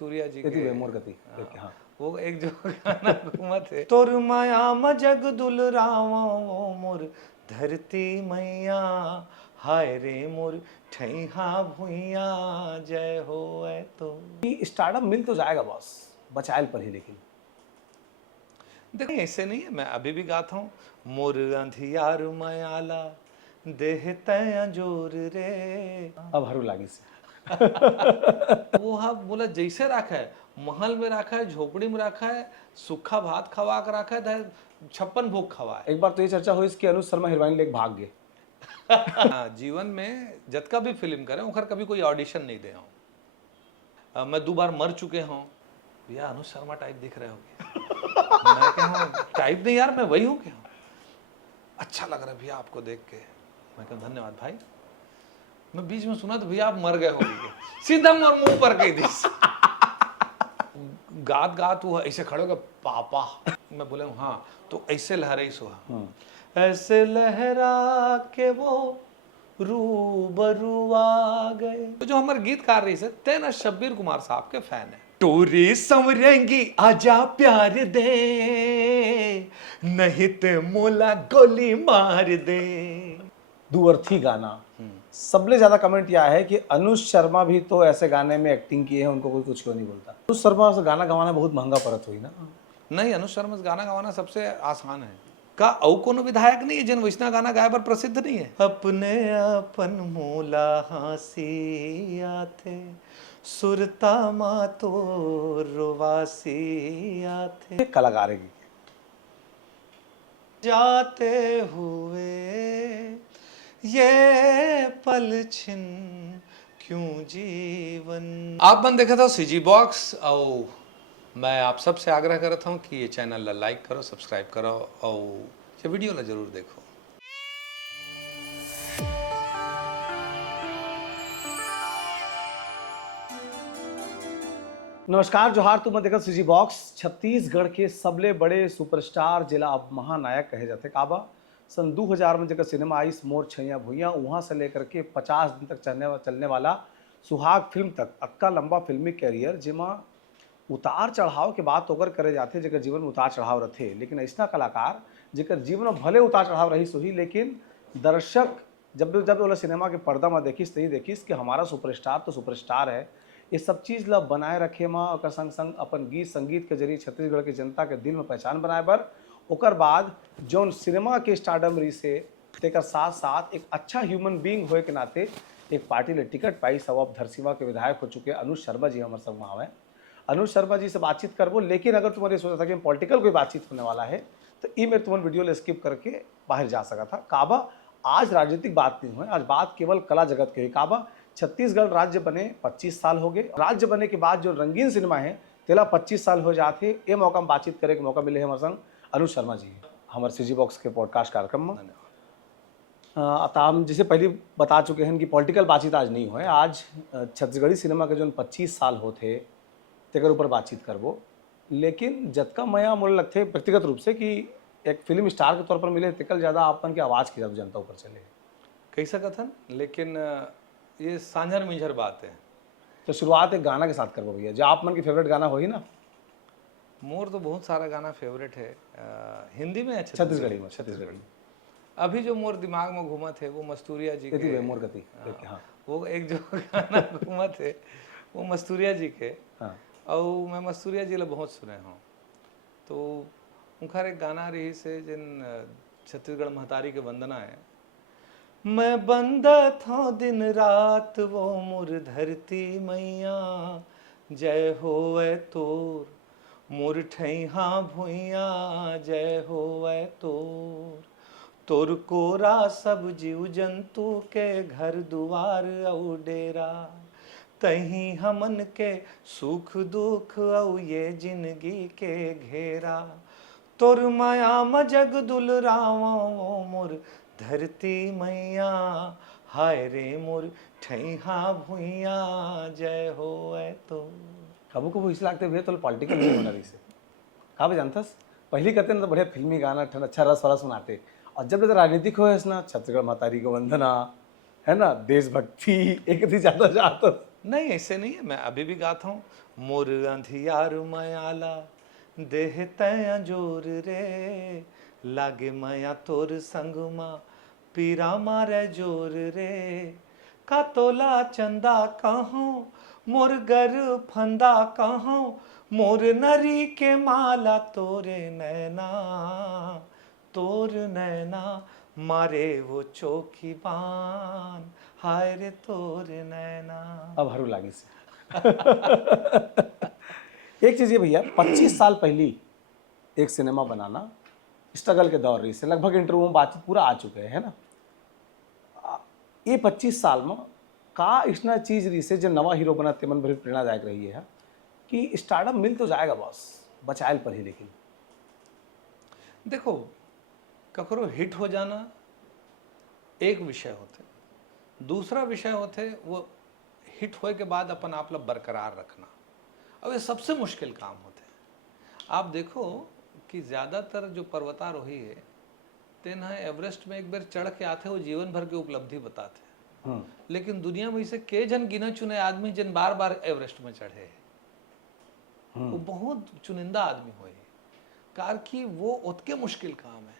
सूर्या जी गति के मोर गति हाँ। वो एक जो गाना घूमा थे, तोर माया मजग दुलरावो मोर धरती मैया, हाय रे मोर ठैहा भुइया, जय हो ऐ तो। स्टार्टअप मिल तो जाएगा बॉस, बचायल पर ही। लेकिन देखिए ऐसे नहीं है, मैं अभी भी गाता हूँ, मोर अंधियार मयाला देह तय जोर रे। अब हरू लागी से वो हाँ बोला जैसे रखा है, महल में रखा है, झोपड़ी में रखा है, सूखा भात खवा कर रखा है, 56 भोग खवा है। एक बार तो ये चर्चा हुई इसकी अनुज शर्मा हीरोइन लेके भाग गए। जीवन में जतका भी फिल्म करे ओखर कभी कोई ऑडिशन नहीं दे हूँ। मैं 2 बार मर चुके हूँ, भैया अनुज शर्मा टाइप दिख रहे होगे। मैं क्या हूँ टाइप नहीं यार, मैं वही हूँ क्या, अच्छा लग रहा है भैया आपको देख के। मैं कहूँ धन्यवाद भाई। मैं बीच में सुना तो भैया आप मर गए होगे, सीधा मोर मुंह पर कही दी। गात गात हुआ ऐसे खड़े हो गए, पापा। मैं बोले हाँ, तो ऐसे लहराई सुहा, ऐसे लहरा के वो रूबरू आ गए। तो जो हमारे गीतकार रही से तेना शब्बीर कुमार साहब के फैन है। टोरी संवरेंगी आजा प्यार दे, नहीं ते मोला गोली मार दे। दुअर्थी गाना सबले ज्यादा कमेंट यह है कि अनुज शर्मा भी तो ऐसे गाने में एक्टिंग किए हैं, उनको कोई कुछ क्यों नहीं बोलता। अनुज शर्मा से गाना गवाना बहुत महंगा पड़त हुई ना। नहीं, अनुज शर्मा से गाना गवाना सबसे आसान है। का औ कोनो विधायक नहीं है जिन वैष्णव गाना गाए पर प्रसिद्ध नहीं है। अपने अपन मोला हंसी आथे, सुरता मा तो रोवासी आथे। कलाकार है जाते हुए ये पल छिन क्यों जीवन। आप बन देखा था सीजी बॉक्स, और मैं आप सबसे आग्रह करता हूँ कि ये चैनल ला लाइक करो, सब्सक्राइब करो और ये वीडियो ला जरूर देखो। नमस्कार, जोहार। तुम देखा सीजी बॉक्स। छत्तीसगढ़ के सबले बड़े सुपरस्टार जिला अब महानायक कहे जाते काबा। सन 2000 में जगह सिनेमा आई मोर छैया भुइया, वहाँ से लेकर के 50 दिन तक चलने वाला सुहाग फिल्म तक अक्का लंबा फिल्मी कैरियर, जिमा उतार चढ़ाव के बात होकर करे जाते जगह जीवन में उतार चढ़ाव रहे। लेकिन ऐसा कलाकार जगह जीवन में भले उतार चढ़ाव रही सही, लेकिन दर्शक जब जब वाला सिनेमा के पर्दा में देखिस तो ही देखिस कि हमारा सुपरस्टार तो सुपरस्टार है। ये सब चीज़ ला बनाए रखे माँ और संग संग अपन गीत संगीत के जरिए छत्तीसगढ़ के जनता के दिल में पहचान बनाए बर, ओकर बाद जौन सिनेमा के स्टारडम रही से तेकर साथ साथ एक अच्छा ह्यूमन बींग होए के नाते एक पार्टी ने टिकट पाई। सब अब धरसीवा के विधायक हो चुके अनुज शर्मा जी हमारे संग में। अनुज शर्मा जी से बातचीत करबो, लेकिन अगर तुम्हारे सोचा था कि पॉलिटिकल कोई बातचीत होने वाला है तो ये मैं तुम्हारे वीडियो ले स्किप करके बाहर जा सका था। काबा आज राजनीतिक बात नहीं हुई, आज बात केवल कला जगत की हुई। काबा छत्तीसगढ़ राज्य बने 25 साल हो गए। राज्य बनने के बाद जो रंगीन सिनेमा है तेला 25 साल हो जाते। ये मौका में बातचीत करे के मौका मिले हमारे संग अनुज शर्मा जी हमारे सीजी बॉक्स के पॉडकास्ट कार्यक्रम में। हम जैसे पहले बता चुके हैं कि पॉलिटिकल बातचीत आज नहीं हुए। आज छत्तीसगढ़ी सिनेमा के जो 25 साल होते तेकर ऊपर बातचीत करबो। लेकिन जतका मया मोल लगते व्यक्तिगत रूप से कि एक फिल्म स्टार के तौर पर मिले तेकल ज़्यादा अपन की आवाज़ की जब जनता ऊपर चले कैसा कथन, लेकिन ये सांझर मिंझर बात है। तो शुरुआत एक गाना के साथ करबो भैया, जो आप मन की फेवरेट गाना हो ही ना। मोर तो बहुत सारा गाना फेवरेट है, हिंदी में है छत्तीसगढ़ी में। छत्तीसगढ़ी अभी जो मोर दिमाग में घूमा थे वो मस्तूरिया जी के। मोर गति हाँ। वो एक जो गाना घूमा थे वो मस्तूरिया जी के। हाँ। और मैं मस्तूरिया जी ला बहुत सुने हूँ। तो उनका एक गाना रही से जिन छत्तीसगढ़ महतारी के वंदना है। मैं बंदा था दिन रात वो मोर धरती मैया, जय होवे तोर मोर ठैहा भुइया, जय होवे तोर। तोर कोरा सब जीव जंतु के घर दुआर औ डेरा, तही हमन के सुख दुख औ ये जिंदगी के घेरा। तोर माया मजग दुलरावो मोर धरती मैया, हाय रे मोर ठैहा भुइया, जय होवे तो। कबू कबू इस लगते भैया तो पॉलिटिकल नहीं होना रही से कहा जानता पहली कहते ना तो बढ़िया फिल्मी गाना अच्छा रस वाला सुनाते, और जब राजनीतिक हो ना छत्तीसगढ़ महतारी को वंदना है ना, देशभक्ति एक ज़्यादा जाता नहीं, ऐसे नहीं है, मैं अभी भी गाता हूँ। मोर अंधियार मयाला देह तय जोर रे, लागे मया तोर संगमा पीरा मारे जोर रे, का तोला चंदा कहूँ मोर गर फंदा कहूँ, मोर नरी के माला तोरे नैना, तोर नैना मारे वो चौकी बान, हाय रे तोर नैना। अब हरू लागे से एक चीज ये भैया, 25 साल पहली एक सिनेमा बनाना स्ट्रगल के दौर रही से, लगभग इंटरव्यू में बातचीत पूरा आ चुके हैं, है ना। ये 25 साल में का इसना चीज रही से जो नवा हीरो बना तेमन भरी प्रेरणादायक रही है कि स्टार्टअप मिल तो जाएगा बॉस, बचायल पर ही। लेकिन देखो, ककरो हिट हो जाना एक विषय होते, दूसरा विषय होते वो हिट होए के बाद अपन आप ला बरकरार रखना। अब ये सबसे मुश्किल काम होते हैं। आप देखो कि ज़्यादातर जो पर्वतारोही है तेना एवरेस्ट में एक बार चढ़ के आते, वो जीवन भर की उपलब्धि बताते हैं। लेकिन दुनिया में इसे के जन गिने चुने आदमी जिन बार बार एवरेस्ट में चढ़े हैं, वो बहुत चुनिंदा आदमी हुए हैं। कार की वो उतके मुश्किल काम है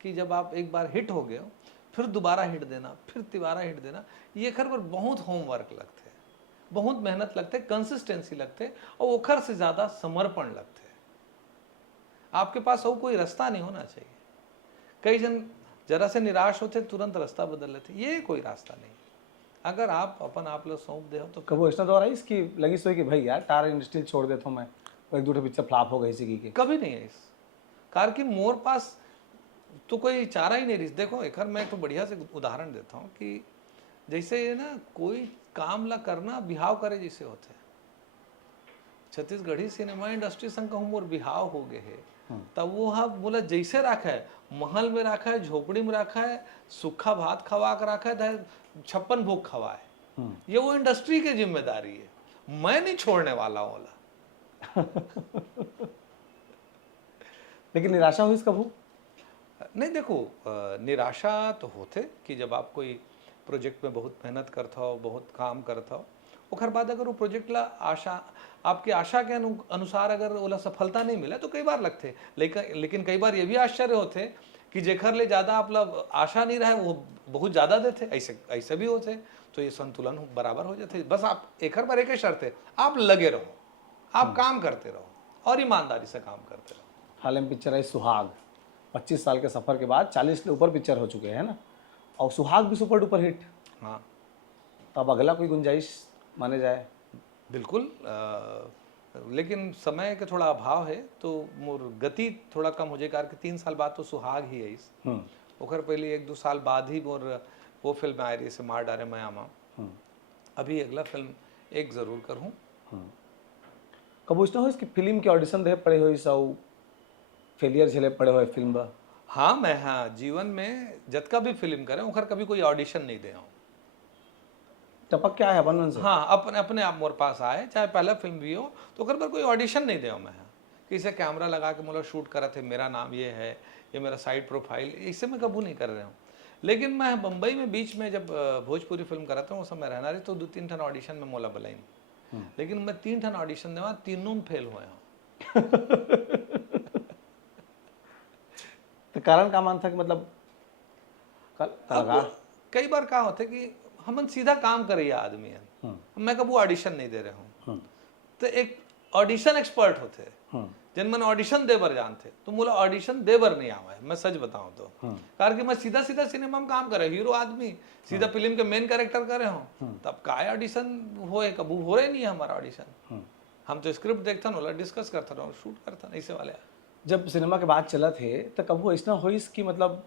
कि जब आप एक बार हिट हो गए हो, फिर दोबारा हिट देना, फिर तिबारा हिट देना, ये खर पर बहुत होमवर्क लगते हैं, बहुत मेहनत लगते, कंसिस्टेंसी लगते, और ओखर से ज़्यादा समर्पण लगते। आपके पास और कोई रास्ता नहीं होना चाहिए। कई जन जरा से निराश होते तुरंत रास्ता बदल लेते, ये कोई रास्ता नहीं। अगर आप अपन आप लोग सौंप दे हो तो कबो इतना दौर आई इसकी लगी सोई कि भाई यार टार इंडस्ट्री छोड़ देता हूँ मैं, एक दूसरे पिक्चर फ्लॉप हो गई सी की कभी नहीं है इस कार की मोर पास तो कोई चारा ही नहीं रही। देखो एक मैं एक तो बढ़िया से उदाहरण देता हूँ कि जैसे ये ना कोई काम ला करना बिहाव करे जैसे होते हैं। छत्तीसगढ़ी सिनेमा इंडस्ट्री संग कहूँ मोर बिहाव हो गए है, तब वो हाँ बोला जैसे रखा है, महल में रखा है, झोपड़ी में रखा है, सूखा भात खवा कर रखा है, 56 भोग खवाए, ये वो इंडस्ट्री की जिम्मेदारी है, मैं नहीं छोड़ने वाला हूँ। लेकिन निराशा हुई इसका भू? नहीं, देखो निराशा तो होते कि जब आप कोई प्रोजेक्ट में बहुत मेहनत करता हो, बहुत काम करता हो, ओखर बाद अगर वो प्रोजेक्ट ला आशा आपकी आशा के अनुसार अगर ओला सफलता नहीं मिला तो कई बार लगते। लेकिन कई बार ये भी आश्चर्य होते कि जेखर ले ज़्यादा आप आशा नहीं रहे वो बहुत ज़्यादा देते, ऐसे भी होते। तो ये संतुलन बराबर हो जाते। बस आप एक बार एक ही शर्त है, आप लगे रहो, आप काम करते रहो और ईमानदारी से काम करते रहो। हाल में पिक्चर आई सुहाग, 25 साल के सफ़र के बाद 40 के ऊपर पिक्चर हो चुके हैं ना, और सुहाग भी सुपर डुपर हिट। हाँ, तो अब अगला कोई गुंजाइश माने जाए? बिल्कुल, लेकिन समय का थोड़ा अभाव है तो मोर गति थोड़ा कम हो जाए। कार के 3 साल बाद तो सुहाग ही है इस ओखर पहले 1-2 साल बाद ही मोर वो फिल्म आ रही है मार डारे मयामा। अभी अगला फिल्म एक जरूर करूँ। कब उसने हो इसकी फिल्म के ऑडिशन दे पड़े हो, सब फेलियर झेले पड़े हो फिल्म बा? हाँ, मैं हाँ जीवन में जतका भी फिल्म करे ओखर कभी कोई ऑडिशन नहीं दे हूँ। टपक क्या है अपन से? हाँ, अपने आप मोर पास आए, चाहे पहला फिल्म भी हो तो ओखर पर कोई ऑडिशन नहीं दे मैं। किसी कैमरा लगा के मोला शूट करा थे, मेरा नाम ये है, ये मेरा साइड प्रोफाइल, इससे मैं कबू नहीं कर रहा हूँ। लेकिन मैं बम्बई में बीच में जब भोजपुरी फिल्म कराता हूँ उस समय रहना रही तो 2-3 ठन ऑडिशन में मोला बुलाइन, लेकिन मैं 3 ठन ऑडिशन देवा, तीनों में फेल हुए हूँ। तो कारण का मान था कि मतलब कई बार क्या होता है कि हम सीधा काम करे आदमी है, मैं कबू ऑडिशन नहीं दे रहा हूँ। तो एक ऑडिशन एक्सपर्ट होते जिन मैंने ऑडिशन दे बर जानते, तो मुझे ऑडिशन दे बर नहीं आवा है, मैं सच बताऊं तो। कारण कि मैं सीधा सीधा सिनेमा में काम करे, हीरो आदमी सीधा फिल्म के मेन कैरेक्टर करे हूँ, तब का ऑडिशन होए कबू हो रहे नहीं है हमारा ऑडिशन। हम तो स्क्रिप्ट देखता ना, डिस्कस करता रहो, शूट करता ऐसे वाले। जब सिनेमा के बाद चला थे तो कबू ऐसा हो कि मतलब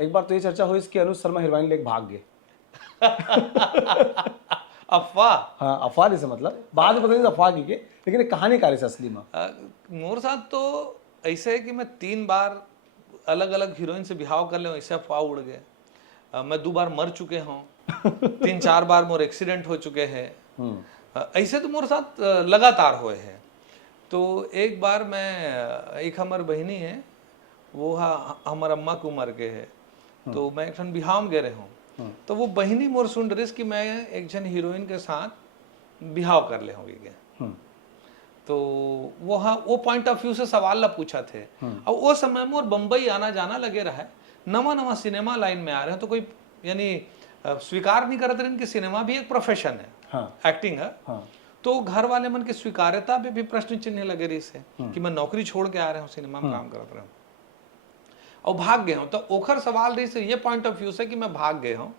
एक बार तो ये चर्चा हुई कि अनुज शर्मा हीरोइन लेके भाग गए। अफवाह? हाँ, अफवाह से मतलब बाद में पता नहीं अफवाह की के, लेकिन एक कहानी कारी असली में मोर साथ तो ऐसे है कि मैं 3 बार अलग अलग हीरोइन से बिहाव कर ले, ऐसे अफवाह उड़ गए। मैं 2 बार मर चुके हूँ, 3-4 बार मोर एक्सीडेंट हो चुके हैं। ऐसे तो मोर साथ लगातार हुए हैं। तो एक बार मैं, एक हमार बहनी है वो हमार अम्मा की उम्र के है, तो मैं एक बिहाव में गए हूँ, तो वो बहिनी मोर सुन रही कि मैं एक जन हीरोइन के साथ बिहाव कर ले होगी। तो वो पॉइंट ऑफ व्यू से सवाल ला पूछा थे। और वो समय में और बम्बई आना जाना लगे रहा है, नवा नवा सिनेमा लाइन में आ रहे हैं, तो कोई यानी स्वीकार नहीं करते रहे कि सिनेमा भी एक प्रोफेशन है, एक्टिंग है। तो घर वाले मन की स्वीकार्यता पे भी प्रश्न चिन्ह लगे रही से कि मैं नौकरी छोड़ के आ रहा हूँ, सिनेमा में काम करते रहूँ और भाग गए हूँ। तो ओखर सवाल रही से ये पॉइंट ऑफ व्यू से कि मैं भाग गए हूँ,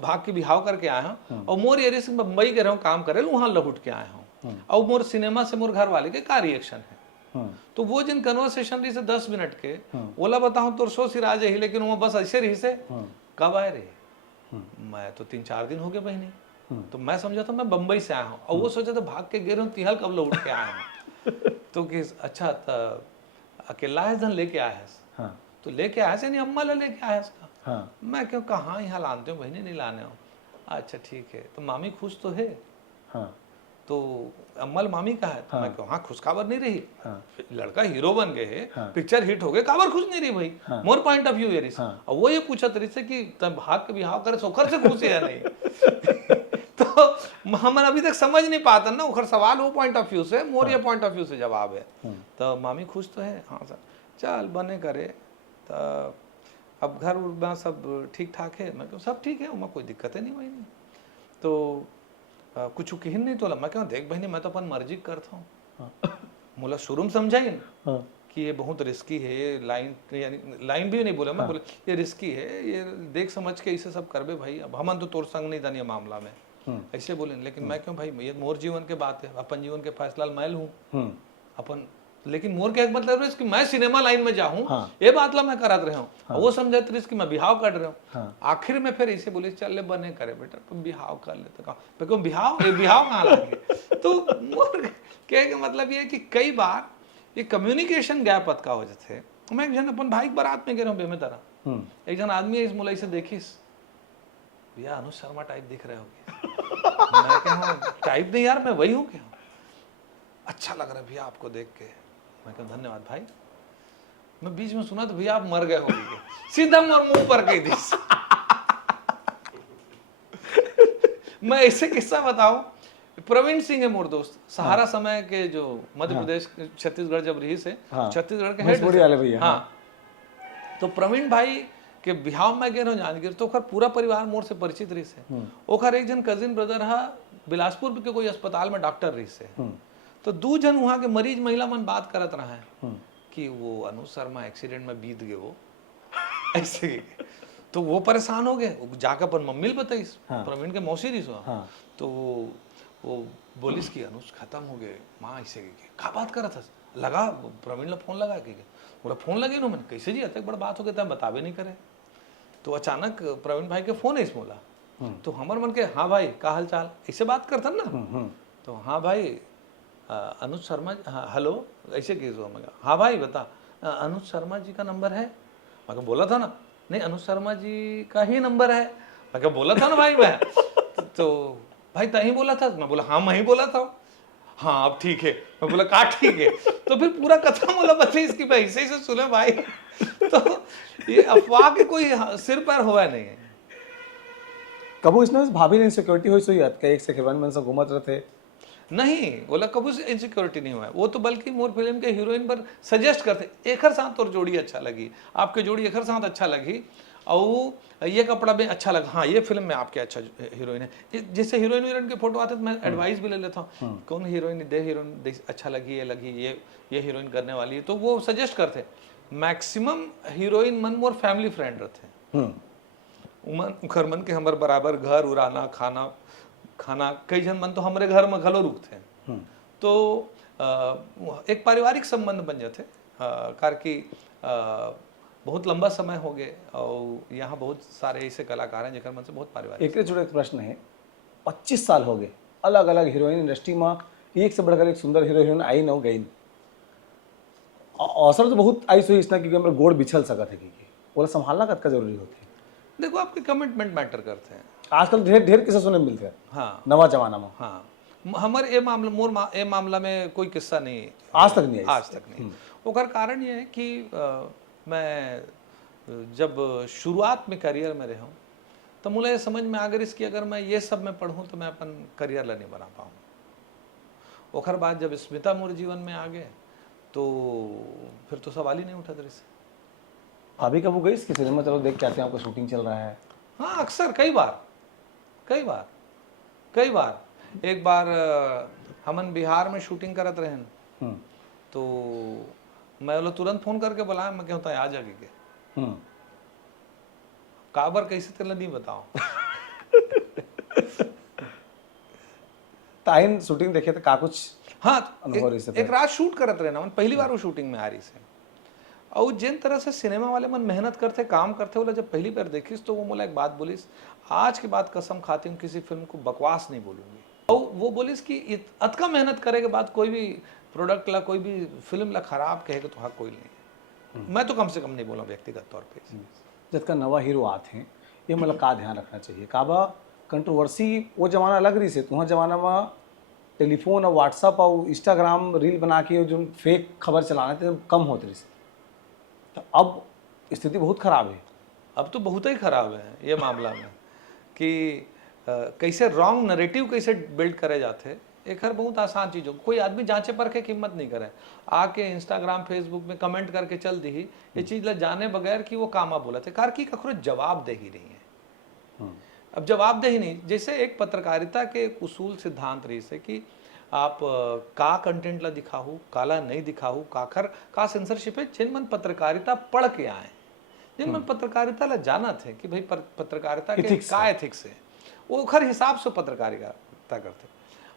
भाग के बिहाव करके आया हूँ और मोर ये मुंबई गए हूँ काम करे, वहां लौट के आया हूँ और मोर सिनेमा से मोर घर वाले के का रिएक्शन है। तो वो जिन कन्वर्सेशन रही से 10 मिनट के ओला बताऊं तो सो सिराज ही, लेकिन वो बस ऐसे रही से कब आए रे, मैं तो 3-4 दिन हो गए बहनी। तो मैं समझा था मैं बम्बई से आया हूँ और वो सोचा था भाग के गिर हूँ तिहल कब लौट के आया हूँ। तो कि अच्छा अकेला है धन लेके आया है, तो लेके आया से नहीं अम्मा ला लेके आया इसका। मैं क्यों कहाँ यहाँ लानते हो बहनी, नहीं लाने हो। अच्छा ठीक है, तो मामी खुश तो है। तो अम्मल मामी का है, तो मैं कहूँ हाँ खुशखबर नहीं रही, लड़का हीरो बन गए है, पिक्चर हिट हो गए, काबर खुश नहीं रही भाई, मोर पॉइंट ऑफ व्यू ये रही। और वो ये पूछा तरी से कि तब भाग के बिहाव करे सोखर से खुश है नहीं। तो हम अभी तक समझ नहीं पाता ना, उखर सवाल वो पॉइंट ऑफ व्यू से, मोर ये पॉइंट ऑफ व्यू से जवाब है। तो मामी खुश तो है, हाँ सर चल बने करे, तो अब घर उर सब ठीक ठाक है। मैं कहूँ सब ठीक है, वहाँ कोई दिक्कत है नहीं भाई। नहीं तो कुछ कहन नहीं तो मैं क्यों देख बहनी मैं तो अपन मर्जी करता हूँ। मोला शुरू में समझाई ना कि ये बहुत रिस्की है, लाइन भी नहीं बोला मैं, बोले ये रिस्की है, ये देख समझ के इसे सब करबे भाई, अब हम तो तोर संग नहीं दानी मामला में ऐसे बोले। लेकिन मैं क्यों भाई, ये मोर जीवन के बात है, अपन जीवन के फैसला मैल हूँ अपन, लेकिन मोर के मतलब है कि मैं सिनेमा लाइन में जाऊं, ये बात ला मैं करत रहा हूँ। वो समझते रही कि मैं बिहाव कर रहा हूँ। आखिर में फिर इसे बोले चल ले बने करे बेटा, तुम बिहाव कर लेते कहा, क्यों बिहाव, ये बिहाव कहाँ लगे। तो मोर के मतलब ये कि कई बार ये कम्युनिकेशन गैप का हो जाते। मैं एक जन अपन भाई बारात में गए रहा बेमे तरह, एक जन आदमी है इस मुलाई से देखिस, भैया अनुज शर्मा टाइप दिख रहे हो। मैं क्या टाइप नहीं यार, मैं वही हूँ क्या, अच्छा लग रहा है भैया आपको देख के। मैं कहूँ धन्यवाद भाई। मैं बीच में सुना तो भैया आप मर गए होंगे, सीधा मोर मुंह पर कह दी। मैं ऐसे किस्सा बताऊं, प्रवीण सिंह है मोर दोस्त, सहारा समय के जो मध्य प्रदेश छत्तीसगढ़ जब रही से, छत्तीसगढ़ के हेड। हाँ, तो प्रवीण भाई के बिहाव में गए जानगिर, तो पूरा परिवार मोर से परिचित रही से। ओखर एक जन कजिन ब्रदर है बिलासपुर के कोई अस्पताल में डॉक्टर रही से। तो 2 जन वहाँ के मरीज महिला मन बात करत रहा है कि वो अनुज शर्मा एक्सीडेंट में बीत गए वो ऐसे। तो वो परेशान हो गए, जाकर अपन मम्मी बताइस, प्रवीण के मौसी रही सो। तो वो बोलिस कि अनुज खत्म हो गए माँ, ऐसे क्या बात करा था, लगा प्रवीण ने फोन लगा के बोला फोन लगे ना, मैंने कैसे जी अतक बड़ा बात हो गया बतावे नहीं करे। तो अचानक प्रवीण भाई के फोन है इस मोला, तो हमार मन के हाँ भाई का हाल चाल ऐसे बात करता ना। तो हाँ भाई अनुज शर्मा, हाँ हेलो ऐसे कैसे हो। मैं हाँ भाई बता, अनुज शर्मा जी का नंबर है। मैं बोला था ना, नहीं अनुज शर्मा जी का ही नंबर है। मैं बोला था ना भाई मैं। तो भाई तही बोला था। मैं बोला हाँ मैं ही बोला था। हाँ अब ठीक है। मैं बोला का ठीक है। तो फिर पूरा कथा बोला बच्चे इसकी भाई ऐसे से सुने भाई। तो ये अफवाह के कोई सिर पैर हुआ नहीं है। कबू इसमें भाभी ने सिक्योरिटी हुई सोई एक से खिरवन में से घूमत रहे थे नहीं, बोला कबू इनसिक्योरिटी नहीं हुआ है। वो तो बल्कि मोर फिल्म के हीरोइन पर सजेस्ट करते, एखर साथ और जोड़ी अच्छा लगी, आपके जोड़ी एखर साथ अच्छा लगी, और ये कपड़ा भी अच्छा लगा, हाँ ये फिल्म में आपके अच्छा हीरोइन है। जैसे हीरोइन के फोटो आते तो मैं एडवाइस भी ले लेता हूँ, कौन हीरोइन अच्छा लगी, ये हीरोइन करने वाली है, तो वो सजेस्ट करते। मैक्सिमम हीरोइन मन मोर फैमिली फ्रेंड रहते, उखर मन के हमारे बराबर घर उराना खाना कई जन मन तो हमारे घर में घलो रुकते हैं। तो एक पारिवारिक संबंध बन जाते, कार की बहुत लंबा समय हो गए और यहाँ बहुत सारे ऐसे कलाकार हैं जिनका मन से बहुत पारिवारिक। एक जुड़े एक प्रश्न है, 25 साल हो गए अलग अलग हीरोइन इंडस्ट्री में, एक से बढ़कर एक सुंदर हीरोइन आई न गई, अवसर तो बहुत आई सो इसना क्योंकि हमारे गोड़ बिछल सकत है, बोला संभालना कतका जरूरी होती है। देखो आपके कमिटमेंट मैटर करते हैं, आजकल ढेर किस्से सुने मिलते हैं। हाँ नवा जमाना में। हाँ हमारे ये मामला ये मामला में कोई किस्सा नहीं आज तक नहीं। ओकर कारण ये है कि मैं जब शुरुआत में करियर में रहा हूँ तो मुझे ये समझ में आ गई कि अगर मैं ये सब में पढ़ूँ तो मैं अपन करियर ला नहीं बना पाऊँ। ओखर बाद जब स्मिता मोर जीवन में आ गए तो फिर तो सवाल ही नहीं उठा दर से। अभी कब गई इसकी सिनेमा, चलो देख के आते हैं, आपका शूटिंग चल रहा है? हाँ अक्सर, कई बार। एक बार हमन बिहार में शूटिंग करत रहन, तो मैं बोला तुरंत फोन करके बुलाया, मैं कहता आ जाके के काबर कैसे तेला नहीं बताओ। ताइन शूटिंग देखे तो का कुछ हाँ अनुभव रही से एक रात शूट करत रहे ना, मन पहली बार वो शूटिंग में आ रही से, और जिन तरह से सिनेमा वाले मन मेहनत करते काम करते, बोला जब पहली बार देखिस तो वो बोला एक बात बोलिस, आज के बाद कसम खाती हूँ किसी फिल्म को बकवास नहीं बोलूंगी। और वो बोलिस कि अतका मेहनत करे के बाद कोई भी प्रोडक्ट ला, कोई भी फिल्म ला खराब कहेगा तो हाँ कोई नहीं। मैं तो कम से कम नहीं बोला व्यक्तिगत तौर पर। जिसका नवा हीरो आते हैं ये मतलब का ध्यान रखना चाहिए? काबा कंट्रोवर्सी वो जमाना अलग रही से, तुम्हारा जमाना में टेलीफोन और व्हाट्सअप और इंस्टाग्राम रील बना के जो फेक खबर चलाने थे कम होते रही से, तो अब स्थिति बहुत खराब है। अब तो बहुत ही खराब है ये मामला में कि कैसे रॉन्ग नरेटिव कैसे बिल्ड करे जाते। एक हर बहुत आसान चीज़ हो, कोई आदमी जांचे परखे की हिम्मत नहीं करे, आके इंस्टाग्राम फेसबुक में कमेंट करके चल दी ये चीज़ ला जाने बगैर कि वो कामा बोला थे, कार की कखरो जवाब दे ही नहीं है। अब जवाब दे ही नहीं, जैसे एक पत्रकारिता के एक उसूल सिद्धांत रही से कि आप का कंटेंट ला दिखाऊ, काला नहीं दिखाऊ, काखर का सेंसरशिप है, जिन मन पत्रकारिता पढ़ के आए, जिन मन पत्रकारिता ला जाना थे कि भाई पत्रकारिता के का एथिक्स है, वो खर हिसाब से पत्रकारिता करते।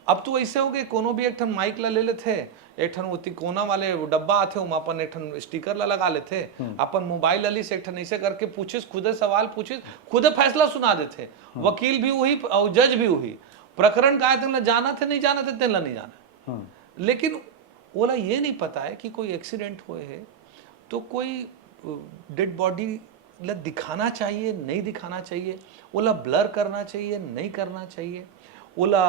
अब तो ऐसे हो गए, कोनो भी एक ठन माइक ला ले लेते, एक ठन वो कोना वाले डब्बा आते उमा अपन एक ठन स्टिकर ला लगा लेते, अपन मोबाइल अली से एक ठन ऐसे करके पूछिस, खुदे सवाल पूछिस, खुदे फैसला सुना देते, वकील भी वही और जज भी वही, प्रकरण का तेन जाना थे नहीं जाना थे तेन नहीं जाना। लेकिन बोला ये नहीं पता है कि कोई एक्सीडेंट हुए है तो कोई डेड बॉडी ला दिखाना चाहिए नहीं दिखाना चाहिए, ओला ब्लर करना चाहिए नहीं करना चाहिए, ओला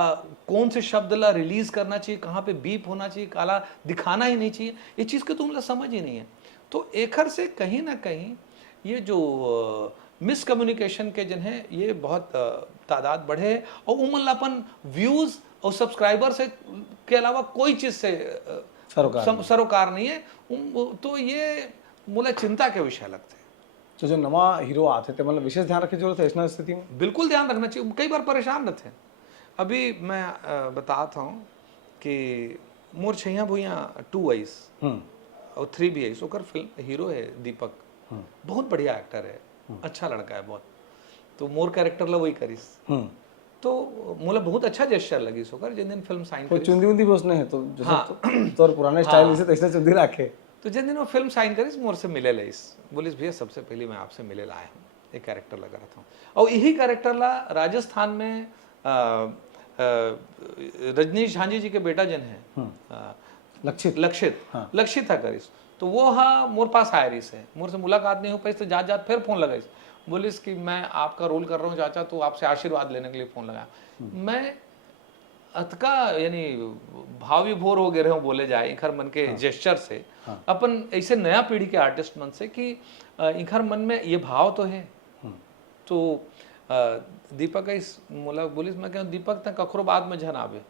कौन से शब्द ला रिलीज करना चाहिए, कहाँ पे बीप होना चाहिए, काला दिखाना ही नहीं चाहिए, ये चीज़ के तुम ला समझ ही नहीं है। तो एखर से कहीं ना कहीं ये जो मिसकम्युनिकेशन के जिन है ये बहुत तादाद बढ़े, और उमन ला अपन व्यूज़ और सब्सक्राइबर से के अलावा कोई चीज़ से सरोकार नहीं है। तो ये मुझे चिंता के विषय लगते हैं। तो जो नवा हीरो आते थे मतलब विशेष ध्यान रखने की जरूरत है इस स्थिति में? बिल्कुल ध्यान रखना चाहिए, कई बार परेशान रहते हैं। अभी मैं बताता हूँ कि मोर छैया भुइया 2 आइस और 3 भी आइस, ओकर फिल्म हीरो है दीपक, बहुत बढ़िया एक्टर है, अच्छा लड़का है बहुत, तो मोर कैरेक्टर ला वही करिस, तो मुझे बहुत अच्छा जेस्चर लगी सोकर जिन दिन फिल्म साइन करी। चुंदी उंदी भी उसने है तो तो पुराने स्टाइल से तैसे चुंदी रखे, तो जिन दिन वो फिल्म साइन करिस मोर से मिले लइस, बोलिस भैया सबसे पहले मैं आपसे मिले लाया हूँ, एक कैरेक्टर लगा रहा था, और यही कैरेक्टर ला राजस्थान में रजनीश झांझी जी के बेटा जन है लक्षित था करिस, तो वो हाँ मोर पास आया रही से, मोर से मुलाकात नहीं हो पाई, तो जात फिर फोन लगाइस, बोलिस कि मैं आपका रोल कर रहा हूँ चाचा, तो आपसे आशीर्वाद लेने के लिए फोन लगाया। मैं अतका यानी भाव विभोर हो गए रहे बोले जाए इखर मन के जेस्चर से, अपन ऐसे नया पीढ़ी के आर्टिस्ट मन से कि इखर मन में ये भाव तो है। तो दीपक इस मोला बोलिस, मैं कहूँ दीपक तक कखरो बाद में झन आवे,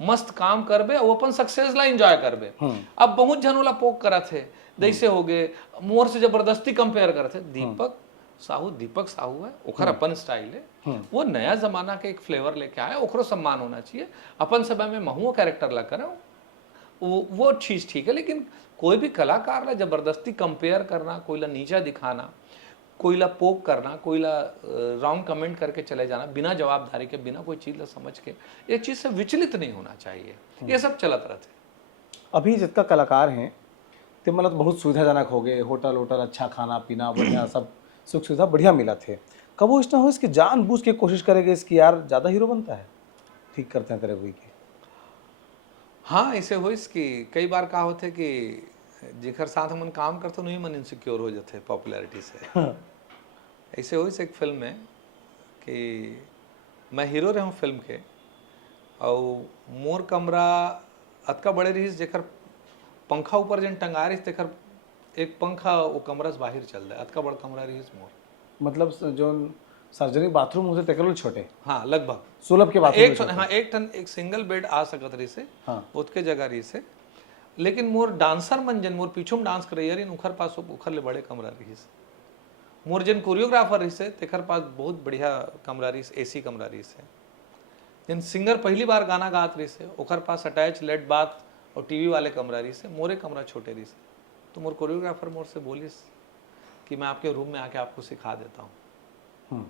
मस्त काम करबे और अपन सक्सेस ला एंजॉय करबे। अब बहुत झन ओला पोक करा थे, जैसे हो गए मोर से जबरदस्ती कंपेयर करते, दीपक साहू है, ओखर अपन स्टाइल है, वो नया जमाना के एक फ्लेवर लेके आया, ओखरो सम्मान होना चाहिए। अपन समय में महू कैरेक्टर ला करा वो चीज ठीक है, लेकिन कोई भी कलाकार ला जबरदस्ती कंपेयर करना, कोई ला नीचा दिखाना, कोई ला पोक करना, कोई ला रॉन्ग कमेंट करके चले जाना बिना जवाबदारी के, बिना कोई चीज ला समझ के, ये चीज से विचलित नहीं होना चाहिए। ये सब चलत रहते। अभी जितना कलाकार हैं तो मतलब बहुत सुविधाजनक हो गए, होटल अच्छा खाना पीना बढ़िया सब सुख सुविधा बढ़िया मिला थे, कब वो इतना हो इसकी जानबूझ के कोशिश करेंगे इसकी यार ज़्यादा हीरो बनता है, ठीक करते हैं तेरे हुई के? हाँ ऐसे हो इसकी कई बार का होते कि जिखर साथ मन काम करते नहीं मन इनसिक्योर हो जाते पॉपुलैरिटी से। ऐसे हो इस एक फिल्म में कि मैं हीरो रहा हूँ फिल्म के, और मोर कमरा अतका बड़े रही जेकर पंखा ऊपर जन टंगा रही तेकर एक पंखा वो कमरा से बाहर चल रहा है, अतका बड़ा कमरा रही मोर। मतलब जो सार्वजनिक बाथरूम होते तेकल छोटे हाँ लगभग सुलभ के बाथरूम एक हाँ एक ठन एक सिंगल बेड आ सकत रही से हाँ उसके जगह रही से। लेकिन मोर डांसर मन जन मोर पीछू में डांस करे रही उखर पास उखर ले बड़े कमरा रही से। मोर जन कोरियोग्राफर रही से तेखर पास बहुत बढ़िया कमरा रही से, एसी कमरा रही से। जन सिंगर पहली बार गाना गात रही से ओखर पास अटैच लेट बाथ और टीवी वाले कमरा रही से, मोरे कमरा छोटे रही से। तो मोर कोरियोग्राफर मोर से बोलिस कि मैं आपके रूम में आके आपको सिखा देता हूँ।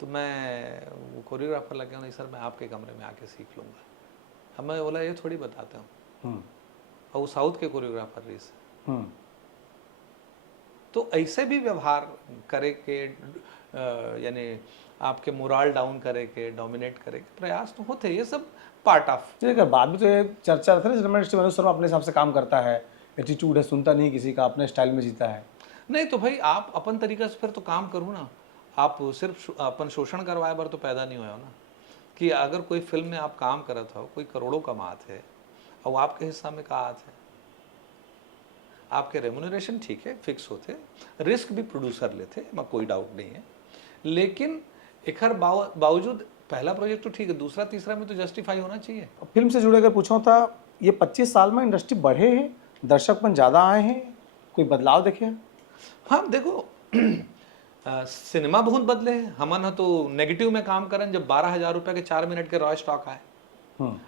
तो मैं वो कोरियोग्राफर लग गया, नहीं सर मैं आपके कमरे में आके सीख लूँगा। अब मैं बोला ये थोड़ी बताता हूँ, और वो साउथ के कोरियोग्राफर रही से। तो ऐसे भी व्यवहार करे के यानी आपके मोरल डाउन करे के, डोमिनेट करे के प्रयास तो होते, ये सब पार्ट ऑफ। बाद में तो ये चर्चा रहता है ना मनोज शर्मा अपने हिसाब से काम करता है, एटीट्यूड है, सुनता नहीं किसी का, अपने स्टाइल में जीता है। नहीं तो भाई आप अपन तरीका से फिर तो काम करूँ ना, आप सिर्फ अपन शोषण करवाए बार तो पैदा नहीं हुआ ना। कि अगर कोई फिल्म में आप काम करत हो, कोई करोड़ों कमात है और आपके हिस्सा में का आत है, आपके रेम्यूनरेशन ठीक है फिक्स होते, रिस्क भी प्रोड्यूसर लेते, मैं कोई डाउट नहीं है। लेकिन एक हर बावजूद पहला प्रोजेक्ट तो ठीक है, दूसरा तीसरा में तो जस्टिफाई होना चाहिए। फिल्म से जुड़े अगर पूछो था, ये 25 साल में इंडस्ट्री बढ़े हैं, दर्शकपन ज़्यादा आए हैं, कोई बदलाव देखे हैं? हाँ देखो सिनेमा बहुत बदले हैं। हमन तो नेगेटिव में काम करन जब 12,000 रुपये के 4 मिनट के रॉय स्टॉक आए।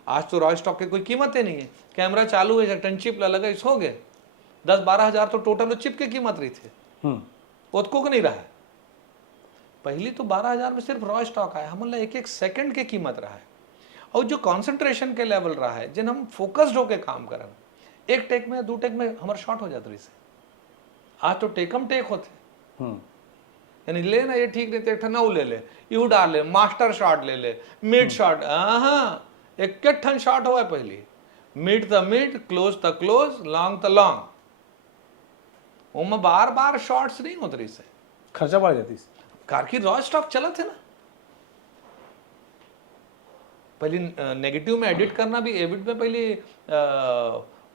आज तो रॉय स्टॉक की कोई कीमत ही नहीं है। कैमरा चालू है, टन चिप लगा इस हो गए 10-12 हज़ार तो टोटल चिप की कीमत रही थी, उसको नहीं रहा है। पहली तो 12,000 में सिर्फ रॉय स्टॉक आया, हम एक एक सेकंड के कीमत रहा है। और जो कॉन्सेंट्रेशन के लेवल रहा है, जिन हम फोकस्ड होकर काम करन, एक टेक में 2 टेक में हमारे शॉट हो जाते रही से। आज तो टेकम टेक होते, यानी ले ना ये ठीक नहीं थे ना ले ले, यू डाल ले, मास्टर शॉट ले ले, मिड शॉट, हाँ एक ठन शॉट हुआ है पहली, mid the mid, close the close, long the long. वो बार बार शॉट्स नहीं होते रही से, खर्चा बढ़ जाती है। कार की रॉ स्टॉक चला थे ना। पहले नेगेटिव में एडिट करना भी, एडिट में पहले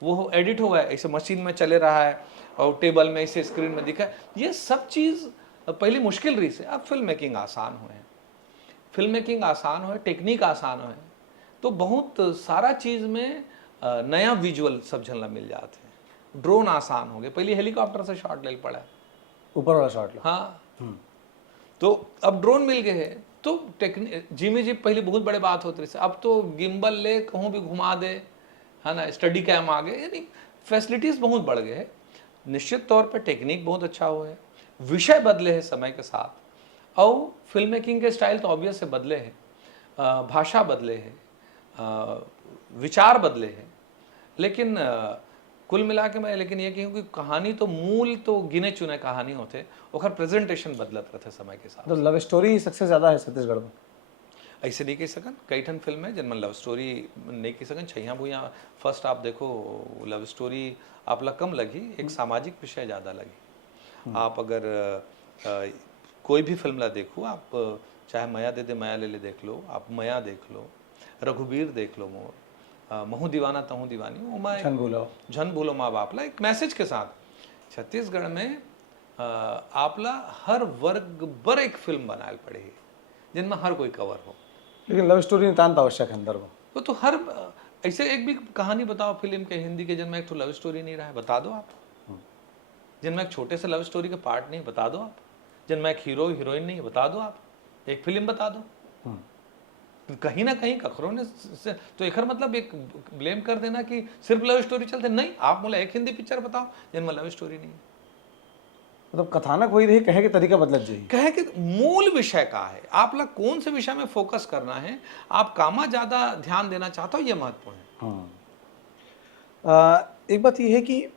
वो एडिट हुआ है, ऐसे मशीन में चले रहा है और टेबल में ऐसे स्क्रीन में दिखा, ये सब चीज़ पहले मुश्किल रही से। अब फिल्म मेकिंग आसान हुए, फिल्म मेकिंग आसान हुए, टेक्निक आसान हुए, तो बहुत सारा चीज़ में नया विजुअल सब झलना मिल जाते हैं। ड्रोन आसान हो गए, पहले हेलीकॉप्टर से शॉट ले पड़ा, ऊपर वाला शॉट लो। हाँ तो अब ड्रोन मिल गए हैं, तो टेक्निक जिमी जी पहले बहुत बड़े बात होती थी, अब तो गिम्बल ले कहूँ भी घुमा दे, है ना, स्टडी कैम आ गए, यानी फैसिलिटीज़ बहुत बढ़ गए हैं। निश्चित तौर पे टेक्निक बहुत अच्छा हुआ है, विषय बदले हैं समय के साथ, और फिल्म मेकिंग के स्टाइल तो ऑब्वियस से बदले हैं, भाषा बदले हैं, विचार बदले हैं। लेकिन कुल मिला के मैं लेकिन ये कहूँ कि कहानी तो मूल तो गिने चुने कहानी होते, और प्रेजेंटेशन बदलत रहते समय के साथ। तो लव स्टोरी सक्सेस ज़्यादा है छत्तीसगढ़ में? ऐसे नहीं कह सकन, कई ठन फिल्म है जिनमें लव स्टोरी नहीं कह सकन। छैया भुइयां फर्स्ट आप देखो, लव स्टोरी आप ला कम लगी, एक सामाजिक विषय ज़्यादा लगी। आप अगर कोई भी फिल्म ला देखो, आप चाहे माया दे दे माया ले ले देख लो, आप माया देख लो, रघुबीर देख लो, मोर महू दीवाना तहू दीवानी, झन भूलो माँ बाप ला, एक मैसेज के साथ। छत्तीसगढ़ में आपला हर वर्ग पर एक फिल्म बनाए पड़े, जिनमें हर कोई कवर हो, लेकिन लव स्टोरी नितांत आवश्यक है अंदर में। वो तो हर ऐसे एक भी कहानी बताओ फिल्म के हिंदी के जिनमें एक तो लव स्टोरी नहीं रहा है, बता दो आप। जिनमें एक छोटे से लव स्टोरी के पार्ट नहीं, बता दो आप। जिनमें एक हीरो हीरोइन नहीं, बता दो आप। एक फिल्म बता दो। कहीं ना कहीं कखरों ने तो एक मतलब एक ब्लेम कर देना कि सिर्फ लव स्टोरी चलते नहीं। आप बोले एक हिंदी पिक्चर बताओ जिनमें लव स्टोरी नहीं, मतलब कथानक वही रही, कहे के तरीका बदल जाइए, कहे कि मूल विषय का है, आप लोग कौन से विषय में फोकस करना है, आप कामा ज्यादा ध्यान देना चाहते हो, ये महत्वपूर्ण है। एक बात यह है कि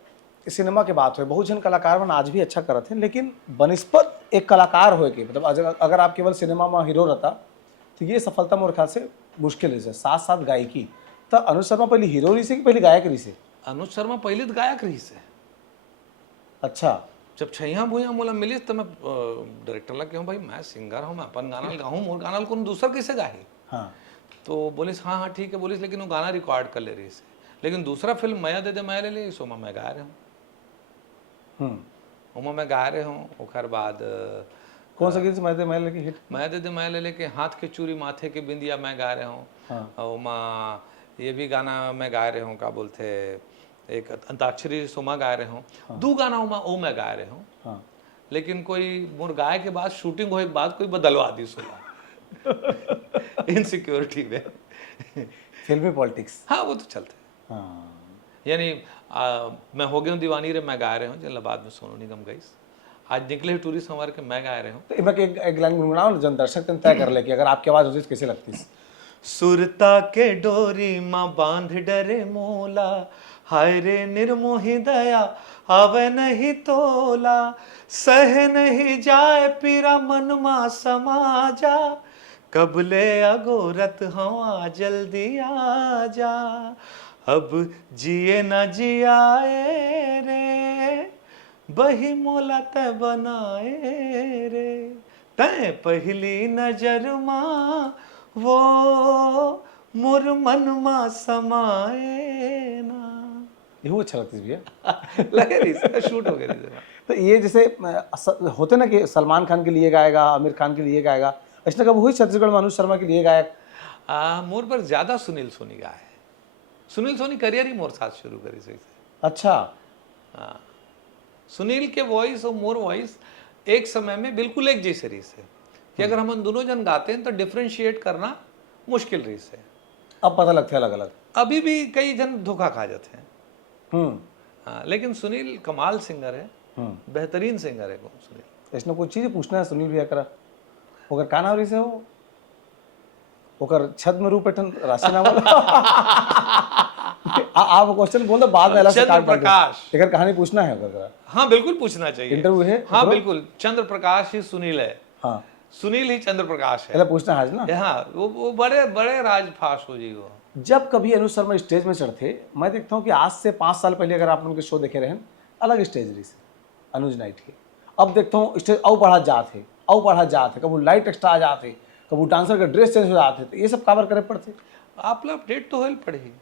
सिनेमा के बात हो, बहुत जन कलाकार मन आज भी अच्छा करते हैं, लेकिन बनिस्पत एक कलाकार हो के, मतलब अगर आप केवल सिनेमा में हीरो रहता तो ये सफलता मेरे ख्याल से मुश्किल है। साथ साथ गायकी, तो अनुज शर्मा पहले हीरो रही से कि पहले गायक रही से? अनुज शर्मा पहले तो गायक रही से। अच्छा, जब छैया भुइयां मोला मिलिस तो मैं डायरेक्टर लग गया, भाई मैं सिंगर हूँ, मैं अपन गाना गाऊँ, मोर गाना कौन दूसरा कैसे गाही। हाँ, तो बोलिस हाँ हाँ ठीक है, बोलिस लेकिन वो गाना रिकॉर्ड कर ले रही से, लेकिन दूसरा फिल्म माया दे दे माया ले ले, सोमा मैं गा रहे हूँ, ओमा मैं गा रहे हूँ। ओकर बाद कौन सा गीत मैं दे मैं लेके हिट? मैं दे दे मैं ले लेके, हाथ के चूड़ी माथे के बिंदिया मैं गा रहा हूँ। हाँ। और माँ ये भी गाना मैं गा रहे हूँ, क्या बोलते, एक अंताक्षरी सोमा गा रहे हूँ। दू गाना वो मैं गा रहे हूँ। हाँ। लेकिन कोई मोर गाय के बाद शूटिंग होए के बाद कोई बदलवा दी सुना इनसिक्योरिटी में। फिल्मी पॉलिटिक्स। हाँ वो तो चलते हैं। हाँ। यानी मैं हो गया हूँ दीवानी रे मैं गा रहे हूँ, जल्ला बाद में सोनू निगम गई। आज निकले टूरिस्ट हमारे के मैं गा रहे हूँ। तो इनका एक लाइन गुनगुनाओ ना, जन दर्शक तन तय कर ले कि अगर आपकी आवाज होती तो कैसे लगती? सुरता के डोरी माँ बांध डरे मोला, हाय रे निर्मोही दया आवे नहीं तोला, सह नहीं जाए पीरा मन मा समाजा, कबले अगोरत हवा जल्दी आ जा, अब जिए न जियाए रे, बही मोला तय बनाए रे, तय पहली नजर माँ वो मोर मन मा समाए ना। ये अच्छा लगती है भैया। लगे रही इसका शूट हो गया रही। तो ये जैसे होते ना कि सलमान खान के लिए गाएगा, आमिर खान के लिए गाएगा, ऐसा कब हुई छत्तीसगढ़ में अनुज शर्मा के लिए गायक? मोर पर ज्यादा सुनील सोनी का है। सुनील सोनी करियर ही मोर साथ शुरू करी सही से। अच्छा। हाँ, सुनील के वॉइस और मोर वॉइस एक समय में बिल्कुल एक जैसे रही से, कि अगर हम दोनों जन गाते हैं तो डिफ्रेंशिएट करना मुश्किल रही से। अब पता लगता है अलग अलग। अभी भी कई जन धोखा खा जाते हैं। हाँ, लेकिन सुनील कमाल सिंगर है, बेहतरीन सिंगर है सुनील। इसने कोई चीज पूछना है सुनील भैया करा, ओकर का नाम रही से हो, ओकर छत में रू पेटन राशि नाम बोला। आप क्वेश्चन बोल दो बाद में अलग से चंद्र प्रकाश, एक कहानी पूछना है ओकर। हाँ बिल्कुल पूछना चाहिए, इंटरव्यू है। हाँ बिल्कुल, चंद्र प्रकाश ही सुनील है। हाँ, सुनील ही चंद्र प्रकाश है। पहले पूछना है ना। हाँ, वो बड़े बड़े राज फाश हो जी। वो जब कभी अनुज शर्मा स्टेज में चढ़ते, मैं देखता हूँ कि आज से 5 साल पहले अगर आप उनके शो देखे रहे, अलग स्टेज रही से अनुज नाइट के। अब देखता हूँ स्टेज और बढ़ा जाते, कभी लाइट एक्स्ट्रा आ जाते, कभी डांसर का ड्रेस चेंज हो जाते, तो ये सब कावर करे पड़ते। आप लोग अपडेट तो होल पड़े।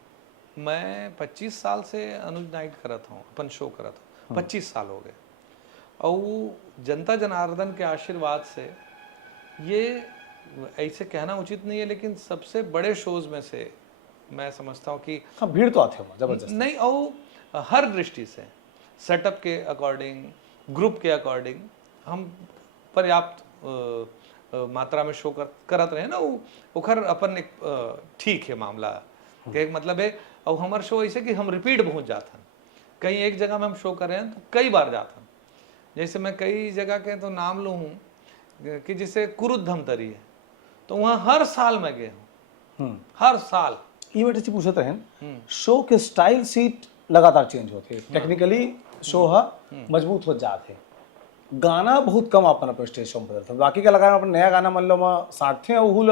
मैं 25 साल से अनुज नाइट करत हूँ, अपन शो करत हूँ, 25 साल हो गए। और जनता जनार्दन के आशीर्वाद से, ये ऐसे कहना उचित नहीं है लेकिन सबसे बड़े शोज में से मैं समझता हूँ कि हाँ, भीड़ तो आते हो जबरदस्त नहीं, और हर दृष्टि से, सेटअप के अकॉर्डिंग, ग्रुप के अकॉर्डिंग हम पर्याप्त मात्रा में शो करत रहे ना। वो खर अपन एक ठीक है मामला के एक मतलब है। और हमारे शो ऐसे कि हम रिपीट पहुँच जाते हैं, कहीं एक जगह में हम शो कर रहे हैं तो कई बार जाते हैं। जैसे मैं कई जगह के तो नाम लूँ कि जैसे कुरुद्धम तरी है, तो वहाँ हर साल मैं गया हूँ, हर साल। ये बेटे से पूछते हैं, शो के स्टाइल सीट लगातार चेंज होते, टेक्निकली शो मजबूत हो जाते, गाना बहुत कम अपन अपने स्टेज शो में बदलते, बाकी का लगाना अपन नया गाना मान लो मैं साठे उहुल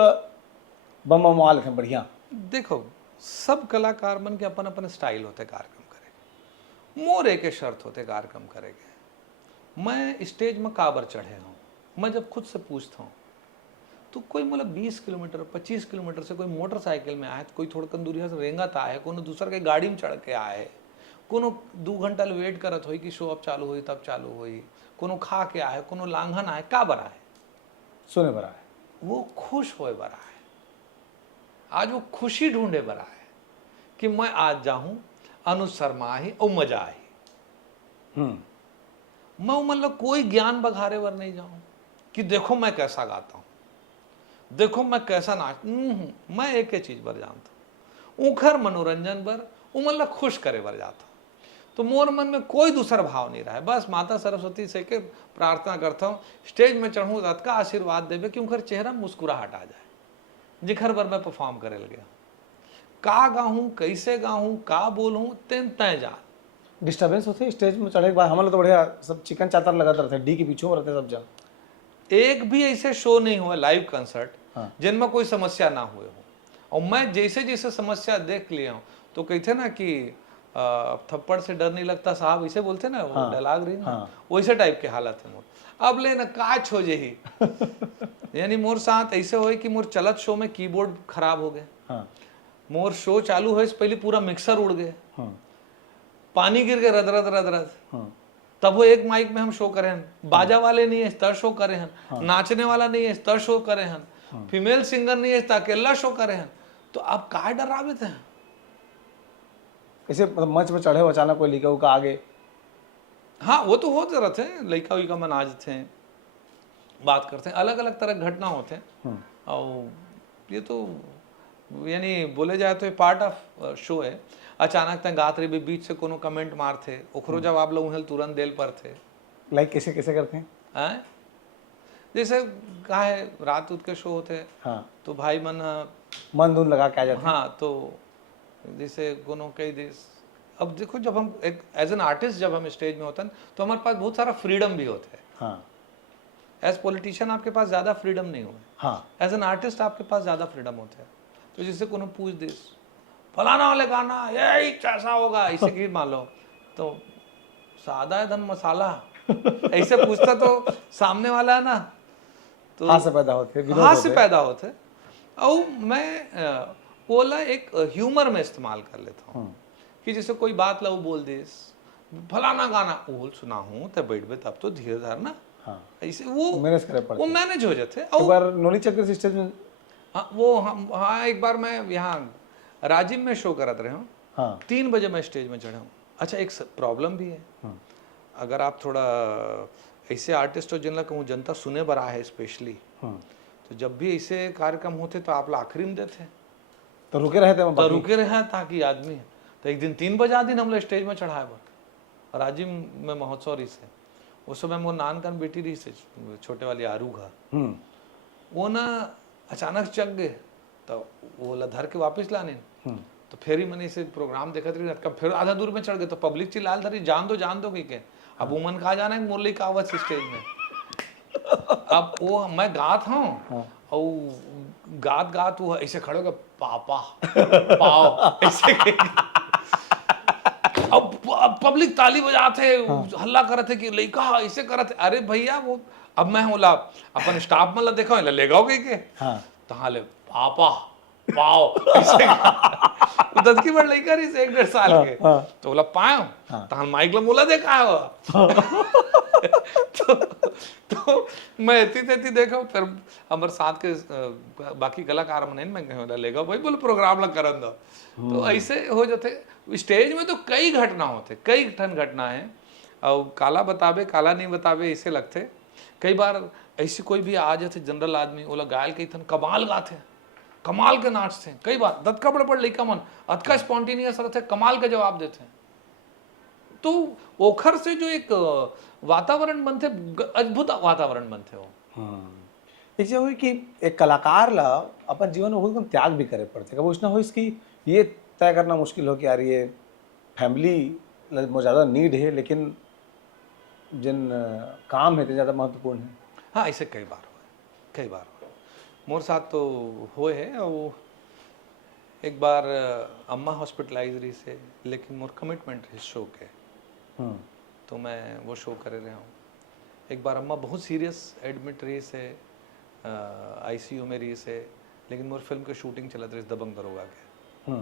बम माल है बढ़िया। देखो, सब कलाकार मन के अपन अपन स्टाइल होते कार्यक्रम करेंगे, मोरे के शर्त होते कार्यक्रम करेंगे। मैं स्टेज में काबर चढ़े हूँ, मैं जब खुद से पूछता हूँ तो कोई मतलब 20 किलोमीटर 25 किलोमीटर से कोई मोटरसाइकिल में आए, कोई थोड़ा कंदूरिया से रेंगत आए, कोनो दूसर के गाड़ी में चढ़ के आए, कोनो 2 घंटा वेट करत हो कि शो अब चालू हुई तब चालू हुई, कोनो खा के आए, कोनो लांघन आए, का बरा है सुने बरा है, वो खुश होए बरा है। आज वो खुशी ढूंढे बरा है कि मैं आज जाऊं अनुज शर्मा ही और मजा आई। मैं मतलब कोई ज्ञान बघारे वर नहीं जाऊं कि देखो मैं कैसा गाता हूं, देखो मैं कैसा नाच। मैं एक ही चीज बर जानता हूं, उखर मनोरंजन बर मतलब खुश करे बर जाता हूं। तो मोर मन में कोई दूसरा भाव नहीं रहा है, बस माता सरस्वती से के प्रार्थना करता हूँ स्टेज में चढ़ूँ तो का आशीर्वाद देवे कि उनकर चेहरा मुस्कुराहट आ जाए, जिखर बर मैं परफॉर्म करे लगे। का गाऊँ, कैसे गाऊँ, का बोलूँ, तेन तय जा। डिस्टर्बेंस होते स्टेज में चढ़े के बाद? हमारे तो बढ़िया सब चिकन चातर लगाते रहते, डी के पीछे में रहते सब जन। एक भी ऐसे शो नहीं हुआ लाइव कंसर्ट जिनमें कोई समस्या ना हुए हो। और मैं जैसे जैसे समस्या देख लिया हूँ तो कहते ना कि थप्पड़ से डर नहीं लगता साहब, इसे बोलते ना, वो डायलॉग रही ना, वैसे टाइप के हालत है मोर। अब ले ना काच हो जाही। यानी मोर साथ ऐसे हो कि मोर चलत शो में कीबोर्ड खराब हो गए, मोर शो चालू हो पहले पूरा मिक्सर उड़ गए, पानी गिर के रद रद रद रद, तब वो एक माइक में हम शो करे हन, बाजा वाले नहीं है तर शो करे हन, नाचने वाला नहीं है तर शो करे हन, फीमेल सिंगर नहीं है अकेला शो करे हन, तो आप काहे डरावित हैं? कैसे मतलब मंच पे चढ़े हो अचानक कोई लिखा उका आगे? हाँ वो तो होते रहते हैं, लड़का उइका में नाचते हैं, बात करते हैं, अलग अलग तरह की घटना होते हैं। और ये तो यानी बोले जाए तो ये पार्ट ऑफ शो है। अचानक तक गात रही बीच से कोनो कमेंट मारते ओखरो जवाब लो उन्हें तुरंत देल पर थे। लाइक कैसे कैसे करते हैं? हैं जैसे कहा है रात उत के शो होते हैं, हाँ तो भाई मन धुन लगा के आ जाते हैं। हाँ तो जैसे कोनो कई देश, अब देखो जब हम एक एज एन आर्टिस्ट जब हम स्टेज में होते हैं तो हमारे पास बहुत सारा फ्रीडम भी होता है। हाँ एज पॉलिटिशियन आपके पास ज़्यादा फ्रीडम नहीं हुआ, हाँ एज एन आर्टिस्ट आपके पास ज़्यादा फ्रीडम होता है। तो जिससे कोनो पूछ दे फलाना वाले गाना यही कैसा होगा ऐसे की मान लो, तो सादा है धन मसाला ऐसे पूछता तो सामने वाला है ना, तो हाथ से पैदा होते हैं, हाथ से पैदा होते। और मैं ओला एक ह्यूमर में इस्तेमाल कर लेता हूँ कि जैसे कोई बात लो बोल दे फलाना गाना ओल सुना हूँ तब बैठ बे तब तो धीरे धीरे ना, हाँ ऐसे वो मैनेज करे पड़ते। वो मैनेज हो जाते। एक बार नोनी चक्र स्टेज में हाँ वो हम हाँ एक बार मैं यहाँ राजिम में शो करत रहे हूँ, हाँ 3 बजे मैं स्टेज में चढ़ा हूँ। अच्छा एक प्रॉब्लम भी है, अगर आप थोड़ा ऐसे आर्टिस्ट हो जिनला कहूँ जनता सुने बरा है स्पेशली, तो जब भी ऐसे कार्यक्रम होते तो आप आखिरी में देते तो रुके रहते हैं तो रुके रहे ताकि आदमी। तो एक दिन 3 बजे दिन हम लोग स्टेज में चढ़ाए बर राजिम में महोत्सव रही से, उस समय वो नानकन बेटी रही से छोटे वाली आरू घा, वो ना अचानक चक गए तो वो लधर के वापस लाने, तो फिर ही मैंने इसे प्रोग्राम देखा रही, फिर आधा दूर में चढ़ गए तो पब्लिक चिल्लाल धरी जान दो कही के। अब उमन कहा जाना है मुरली का आवाज स्टेज में। अब वो मैं गात हूँ और गात वो ऐसे खड़े हो पापा पाओ ऐसे अब पब्लिक ताली बजाते हल्ला करते कि लड़का ऐसे करते। अरे भैया वो अब मैं होला अपन स्टाफ में देखा ले गाओ के तो हाँ ले पापा पाओ दस की बड़ लड़का रही से 1-1.5 साल के, तो बोला पाओ तो हम माइक बोला देखा है तो मैं इतनी देखा। फिर हमारे साथ के बाकी कलाकार मन मैं कहे लेगा भाई बोले प्रोग्राम ला करन दो, तो ऐसे हो जाते। स्टेज में तो कई घटना होते, कई ठन घटना है, और काला बतावे काला नहीं बतावे ऐसे लगते। कई बार ऐसी कोई भी आ जाते जनरल आदमी ओला गायल के थन कमाल गाते कमाल के नाचते हैं, कई बार दत्का बड़ बड़ लइका मन अतका स्पॉन्टेनियस रहते कमाल का जवाब देते हैं। तो ओखर से जो एक वातावरण बनते अद्भुत वातावरण बनते हो। ऐसे हुई कि एक कलाकार ला अपन जीवन में बहुत त्याग भी करे पड़ते, कभी उसना हो इसकी ये तय करना मुश्किल हो कि यार ये फैमिली में ज़्यादा नीड है लेकिन जिन काम है तो ज़्यादा महत्वपूर्ण है। हाँ ऐसे कई बार हुआ मोर साथ तो हुए है। और एक बार अम्मा हॉस्पिटलाइज रही से, लेकिन मोर कमिटमेंट है शो के, तो मैं वो शो करे रहा हूँ। एक बार अम्मा बहुत सीरियस एडमिट रही से आईसीयू में रही से, लेकिन मोर फिल्म के शूटिंग चलत रही दबंग दरोगा के।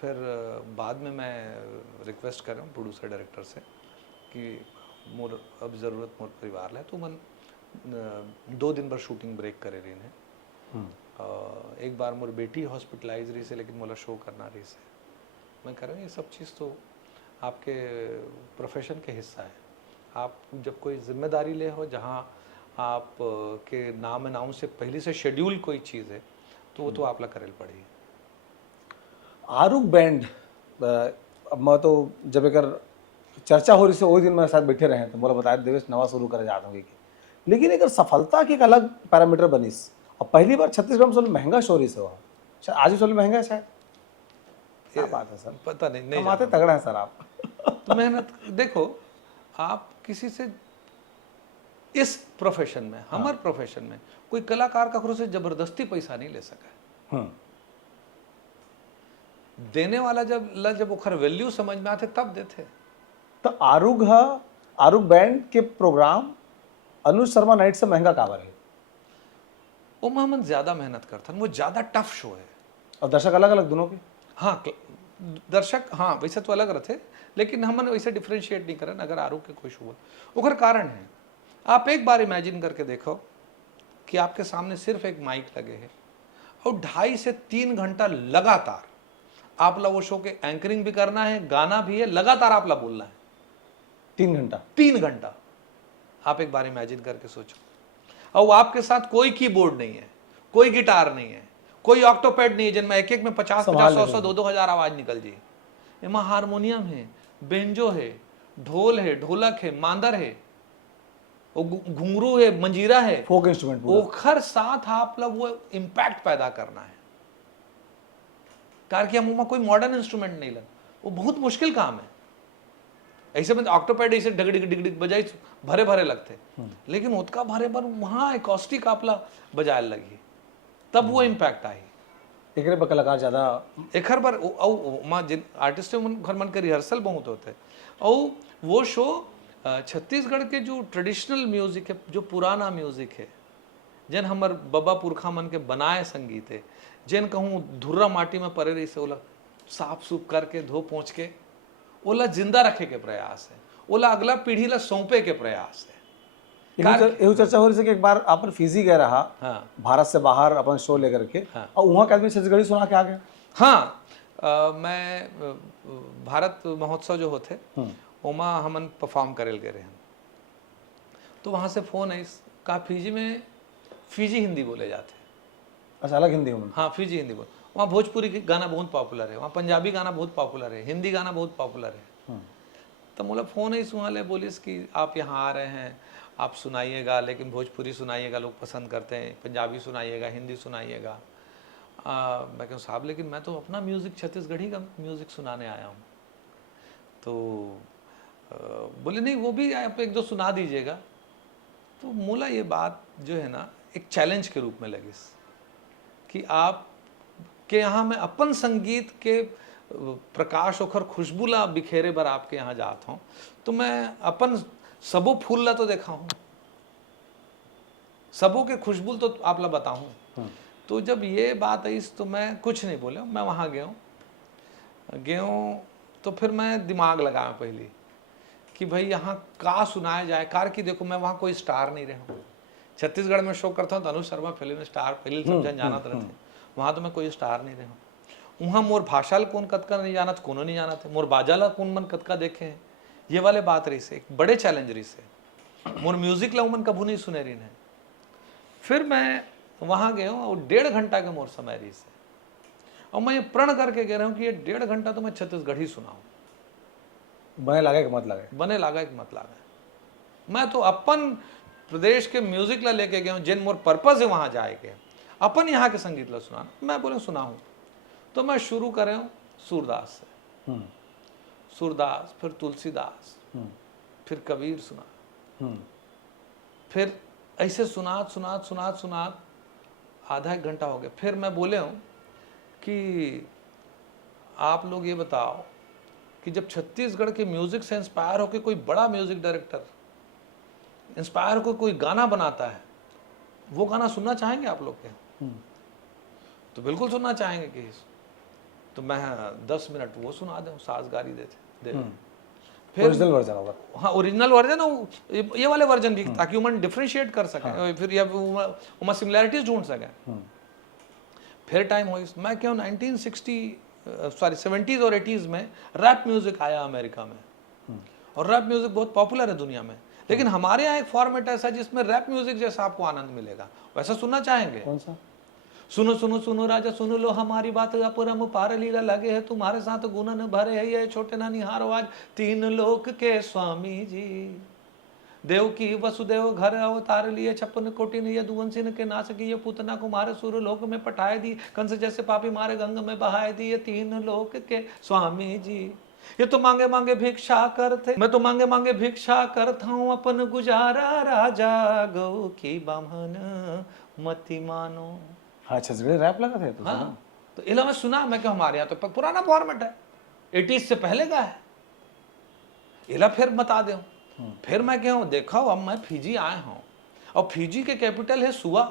फिर बाद में मैं रिक्वेस्ट कर रहा हूँ प्रोड्यूसर डायरेक्टर से कि मोर अब ज़रूरत मोर परिवार है, तो मन 2 दिन भर शूटिंग ब्रेक करे रही ने। एक बार मोर बेटी हॉस्पिटलाइज रही से, लेकिन मोला शो करना रही से। मैं कह रहा हूँ ये सब चीज़ तो आपके प्रोफेशन के हिस्सा है। आप जब कोई जिम्मेदारी ले हो जहाँ आप के नाम अनाउंस से पहले से शेड्यूल कोई चीज़ है, तो वो तो आप ला करेल पड़ेगी। आरूख बैंड अब मैं तो जब एक चर्चा हो रही से वही दिन मेरे साथ बैठे रहे तो बोला बताया देवेश नवा शुरू करे जाता हूँ, लेकिन एक सफलता की एक अलग पैरामीटर बनीस। और पहली बार छत्तीसगढ़ में महंगा शो रही से हुआ, आज भी महंगा है शायद, क्या बात है सर? पता नहीं कमाते तगड़ा है सर आप। तो मेहनत देखो, आप किसी से इस प्रोफेशन में हमारे प्रोफेशन में कोई कलाकार ककरो से जबरदस्ती पैसा नहीं ले सका। देने वाला जब ओखर वैल्यू समझ में आते तब देते। तो आरूख बैंड के प्रोग्राम अनुज शर्मा नाइट से महंगा काबर है? वो मोहम्मद ज्यादा मेहनत करता है, वो ज्यादा टफ शो है। और दर्शक अलग अलग दोनों के। हाँ दर्शक हाँ वैसे तो अलग रहते, लेकिन हमन वैसे डिफ्रेंशिएट नहीं करन अगर आरू के खुश हुआ ओकर कारण है। आप एक बार इमेजिन करके देखो कि आपके सामने सिर्फ एक माइक लगे है और 2.5 से 3 घंटा लगातार आपला वो शो के एंकरिंग भी करना है, गाना भी है, लगातार आपला बोलना है 3 घंटा। 3 घंटा। आप एक बार इमेजिन करके सोचो, और आपके साथ कोई कीबोर्ड नहीं है, कोई गिटार नहीं है, कोई ऑक्टोपैड नहीं है जिनमें एक एक में 50-50, 100-100, 2-2 हजार आवाज निकल जाए। इमा हारमोनियम है, बेंजो है, ढोल है, ढोलक है, मांदर है, घुंघरू है, मंजीरा है, फोक इंस्ट्रूमेंट पूरा। ओखर साथ आप लोग वो इम्पैक्ट पैदा करना है। कार कि हम कोई मॉडर्न इंस्ट्रूमेंट नहीं लग, वो बहुत मुश्किल काम है। ऐसे में ऑक्टोपैड ऐसे डग डिग डिग डिग बजाई भरे भरे लगते, लेकिन उसका भरे भर वहां एकॉस्टिक आपला बजाए लगी, तब वो इम्पैक्ट आई। एकरे पर कलाकार ज्यादा एक हर बार माँ जिन आर्टिस्ट घर मन के रिहर्सल बहुत होते, और वो शो छत्तीसगढ़ के जो ट्रेडिशनल म्यूजिक है, जो पुराना म्यूजिक है, जन हमर बबा पुरखा मन के बनाए संगीत है, जिन कहूँ धुर्रा माटी में परे रही से ओला साफ सूफ करके धो पोंछ के ओला जिंदा रखे के प्रयास है, ओला अगला पीढ़ी ला सौंपे के प्रयास है। एहू चर्चा हो रही है कि एक बार अपन फिजी गए रहा, हाँ भारत से बाहर अपन शो लेकर के, और वहाँ के आदमी छत्तीसगढ़ी सुना के आ गए। हाँ मैं भारत महोत्सव जो होते ओमा हमन परफॉर्म करेल गए रहे, तो वहाँ से फोन आई, कहा फिजी में फिजी हिंदी बोले जाते। अच्छा, अलग हिंदी में? हाँ फिजी हिंदी बोल। वहाँ भोजपुरी गाना बहुत पॉपुलर है, वहाँ पंजाबी गाना बहुत पॉपुलर है, हिंदी गाना बहुत पॉपुलर है। तो बोला फोन ही सुना ले, बोलिस कि आप यहाँ आ रहे हैं, आप सुनाइएगा, लेकिन भोजपुरी सुनाइएगा, लोग पसंद करते हैं, पंजाबी सुनाइएगा, हिंदी सुनाइएगा। मैं कहूँ साहब लेकिन मैं तो अपना म्यूज़िक छत्तीसगढ़ी का म्यूज़िक सुनाने आया हूँ। तो बोले नहीं वो भी आप एक दो सुना दीजिएगा। तो मोला ये बात जो है ना एक चैलेंज के रूप में लगी कि आप के यहाँ मैं अपन संगीत के प्रकाश ओखर खुशबू ला बिखेरे बर आपके यहाँ जात हूँ, तो मैं अपन सबो फूल ला तो देखा हूँ, सबों के खुशबू तो आप ला बताऊँ। तो जब ये बात आई तो मैं कुछ नहीं बोला, मैं वहाँ गया तो फिर मैं दिमाग लगाया पहले कि भाई यहाँ का सुनाया जाए। कार की देखो मैं वहाँ कोई स्टार नहीं रहा हूँ, छत्तीसगढ़ में शो करता हूँ तो अनुज शर्मा फिल्म स्टार पहले सब जन जानत रहते, वहाँ तो मैं कोई स्टार नहीं रहा हूँ। वहाँ मोर भाषा कौन कतका नहीं जानत, कोनो नहीं जानत है, मोर बाजा ला कौन मन कतका देखे हैं, ये वाले बात रही से एक बड़े चैलेंज रही से, मोर म्यूजिक ला मन कभू नहीं सुने रही है। फिर मैं वहाँ गया हूँ और 1.5 घंटा के मोर समय रही से, और मैं ये प्रण करके कह रहा हूँ कि ये 1.5 घंटा तो मैं छत्तीसगढ़ी सुनाऊँ। बने लागे कि मत लागे, बने लागा कि मत लागा। मैं तो अपन प्रदेश के म्यूजिक ला लेके गया हूँ, जिन मोर पर्पज है वहाँ जाए के, अपन यहाँ के संगीत ला सुनाना। मैं बोले सुनाऊँ, तो मैं शुरू कर रहा हूँ सूरदास से, सूरदास, फिर तुलसीदास, फिर कबीर सुना, फिर ऐसे सुनात आधा 1 घंटा हो गया। फिर मैं बोले हूँ कि आप लोग ये बताओ कि जब छत्तीसगढ़ के म्यूजिक से इंस्पायर होकर कोई बड़ा म्यूजिक डायरेक्टर इंस्पायर होकर कोई गाना बनाता है, वो गाना सुनना चाहेंगे आप लोग के? तो बिल्कुल सुनना चाहेंगे कि तो मैं 10 मिनट वो सुना दूं, साजगारी दे फिर ओरिजिनल वर्जन होगा। हाँ ओरिजिनल वर्जन हो, ये वाले वर्जन भी, ताकि उमन डिफरेंशिएट कर सकें, फिर या उमा सिमिलैरिटीज ढूंढ सकें। फिर टाइम हो, मैं क्यों 70s और 80s में रैप म्यूजिक आया अमेरिका में, और रैप म्यूजिक बहुत पॉपुलर है दुनिया में, लेकिन हमारे यहाँ एक फॉर्मेट ऐसा जिसमें रैप म्यूजिक जैसा आपको आनंद मिलेगा, वैसा सुनना चाहेंगे? कौन सा? सुनो सुनो सुनो राजा सुनो लो हमारी बात, अपरम पार लीला लगे है तुम्हारे साथ गुणन भरे है ये छोटे ना निहारो आज 3 लोक के स्वामी जी, देव की वसुदेव घर अवतार लिए 56 कोटि ने यदुवंश के नाश किए, पूतना को मारे सुर लोक में पठाए दी, कंस जैसे पापी मारे गंग में बहाए दी, ये 3 लोक के स्वामी जी। ये तो मांगे मांगे भिक्षा करते, मैं तो मांगे मांगे भिक्षा करता हूँ अपन गुजारा, राजा गौ की बामन मति मानो। हाँ छत्तीसगढ़ी रैप लगा थे तो। हाँ तो इला मैं सुना, मैं क्या हमारे यहाँ तो पुराना फॉर्मेट है, 80s से पहले का है, इला फिर बता दे। फिर मैं क्या हूँ देखा, अब मैं फिजी आया हूँ और फिजी के कैपिटल है सुआ,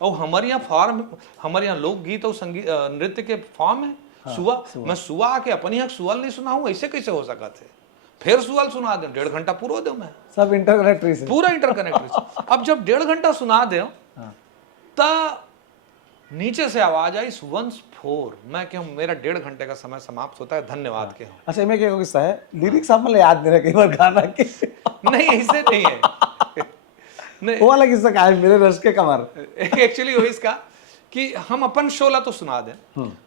और हमारे यहाँ लोकगीत और संगीत नृत्य के फॉर्म है, मैं सुबह आके अपनी हक सुअल नहीं सुना हूँ, ऐसे कैसे हो सका थे? फिर सुअल सुना दे, 1.5 घंटा पूरा दो, मैं सब इंटरकनेक्ट से पूरा इंटरकनेक्ट। अब जब 1.5 घंटा सुना दे ता नीचे से आवाज आई वंस फोर, मैं कहूँ मेरा 1.5 घंटे का समय समाप्त होता है, धन्यवाद के। अच्छा, मैं क्या किस्सा है, लिरिक्स आप मतलब याद नहीं रहे कई बार गाना के? नहीं ऐसे नहीं है। नहीं, वो वाला किस्सा क्या है, मेरे रश के कमर? एक्चुअली वही इसका कि हम अपन शोला तो सुना दें,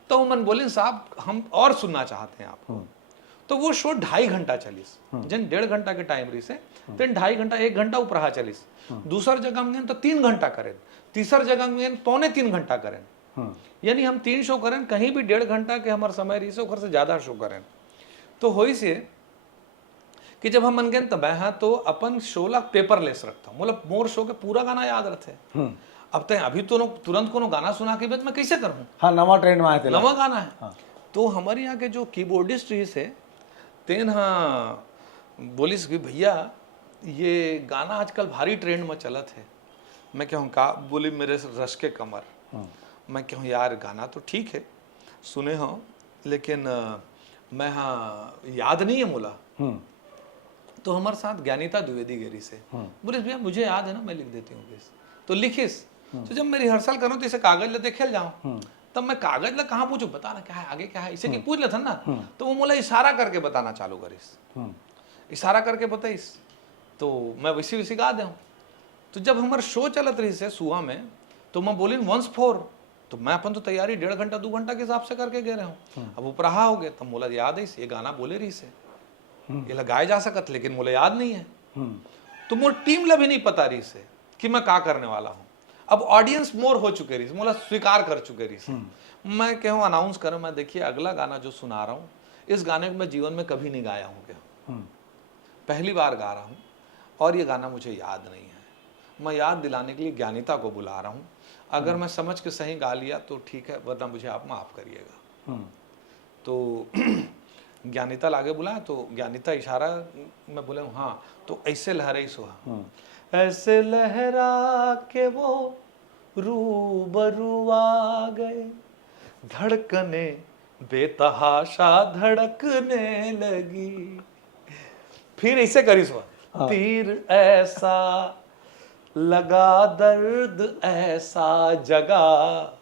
तो उमन बोले साहब हम और सुनना चाहते हैं आप, तो वो शो 2.5 घंटा चलीस, जिन 1.5 घंटा के टाइम रही से तेन 2.5 घंटा 1 घंटा ऊपर चलीस, दूसर जगह में तो 3 घंटा करें, तीसर जगह में 2.25 घंटा करें, यानी हम 3 शो करें, कहीं भी 1.5 घंटा के हमारे समय रही से ओकर से ज्यादा शो करें। तो होई से कि जब हम मन गए तब हाँ तो अपन 16 पेपर लेस रखता हूँ, मतलब मोर शो के पूरा गाना याद रखते। अब तक अभी तो तुरंत कोनो गाना सुना के बाद मैं कैसे करूँ? हाँ, नवा ट्रेंड में आए थे, नवा गाना है। हाँ। तो हमारे यहाँ के जो कीबोर्डिस्ट रही से तेन हाँ बोलिस कि भैया ये गाना आजकल भारी ट्रेंड में चलत है। मैं कहूँ का बोली मेरे रश के कमर। मैं कहूँ यार गाना तो ठीक है सुने हो, लेकिन मैं हाँ याद नहीं है मोला। तो हमारे साथ ज्ञानिता द्विवेदी गिरी से बोले भैया मुझे याद है ना, मैं लिख देती हूँ तो लिखिस। तो जब मैं रिहर्सल करूँ तो इसे कागज लेते खेल जाऊँ, तब मैं कागज ला कहाँ पूछूं, बता ना क्या है आगे क्या है, इसे की पूछ लेता ना। तो वो मोला इशारा करके बताना चालू करिस, इशारा करके बताइस, तो मैं वैसी वैसी गा दूँ। तो जब हमारे शो चलत रही से सुहा में, तो मैं बोली वंस फोर, तो मैं अपन तो तैयारी 1.5 घंटा 2 घंटा के हिसाब से करके गए रहा हूँ। अब उपराहा हो गए तब मोला याद है ये गाना बोले रही से ये लगाए जा सकत, लेकिन मोला याद नहीं है। तो मोर टीम ला भी नहीं पता रही से कि मैं क्या करने वाला हूँ। अब ऑडियंस मोर हो चुके रही, मोला स्वीकार कर चुके रही। मैं कहूँ अनाउंस करूँ, मैं देखिए अगला गाना जो सुना रहा हूँ इस गाने को मैं जीवन में कभी नहीं गाया हूँ, क्या पहली बार गा रहा हूँ और ये गाना मुझे याद नहीं है। मैं याद दिलाने के लिए ज्ञानिता को बुला रहा हूँ, अगर मैं समझ के सही गा लिया तो ठीक है, वरना मुझे आप माफ करिएगा। तो ज्ञानिता लागे बुलाया, तो ज्ञानिता इशारा मैं बोले हाँ, तो ऐसे लहराई सुहा, ऐसे लहरा के वो रूबरू आ गए, धड़कने बेतहाशा धड़कने लगी। फिर ऐसे करी सुहा, तीर ऐसा लगा दर्द ऐसा जगा,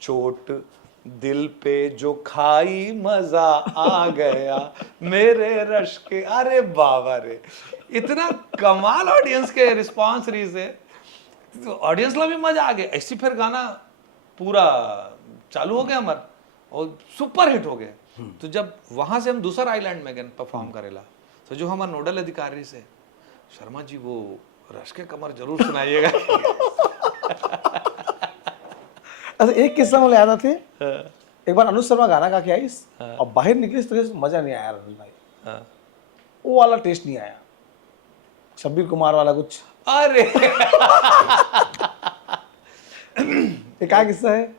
चोट दिल पे जो खाई मजा आ गया मेरे रश के। अरे बाबा रे, इतना कमाल ऑडियंस के रिस्पांस रही से, तो ऑडियंस ला भी मजा आ गया। ऐसी फिर गाना पूरा चालू हो गया हमारा और सुपर हिट हो गया। तो जब वहां से हम दूसरा आइलैंड में गए परफॉर्म करेला, तो जो हमारे नोडल अधिकारी से, शर्मा जी वो रश के कमर जरूर सुनाइएगा। अच्छा, एक किस्सा मुझे याद आते, एक बार अनुज शर्मा गाना गा के आई और बाहर निकली इस तरह से मजा नहीं आया रमेश भाई, वो वाला टेस्ट नहीं आया, शब्बीर कुमार वाला कुछ। अरे एक क्या किस्सा है?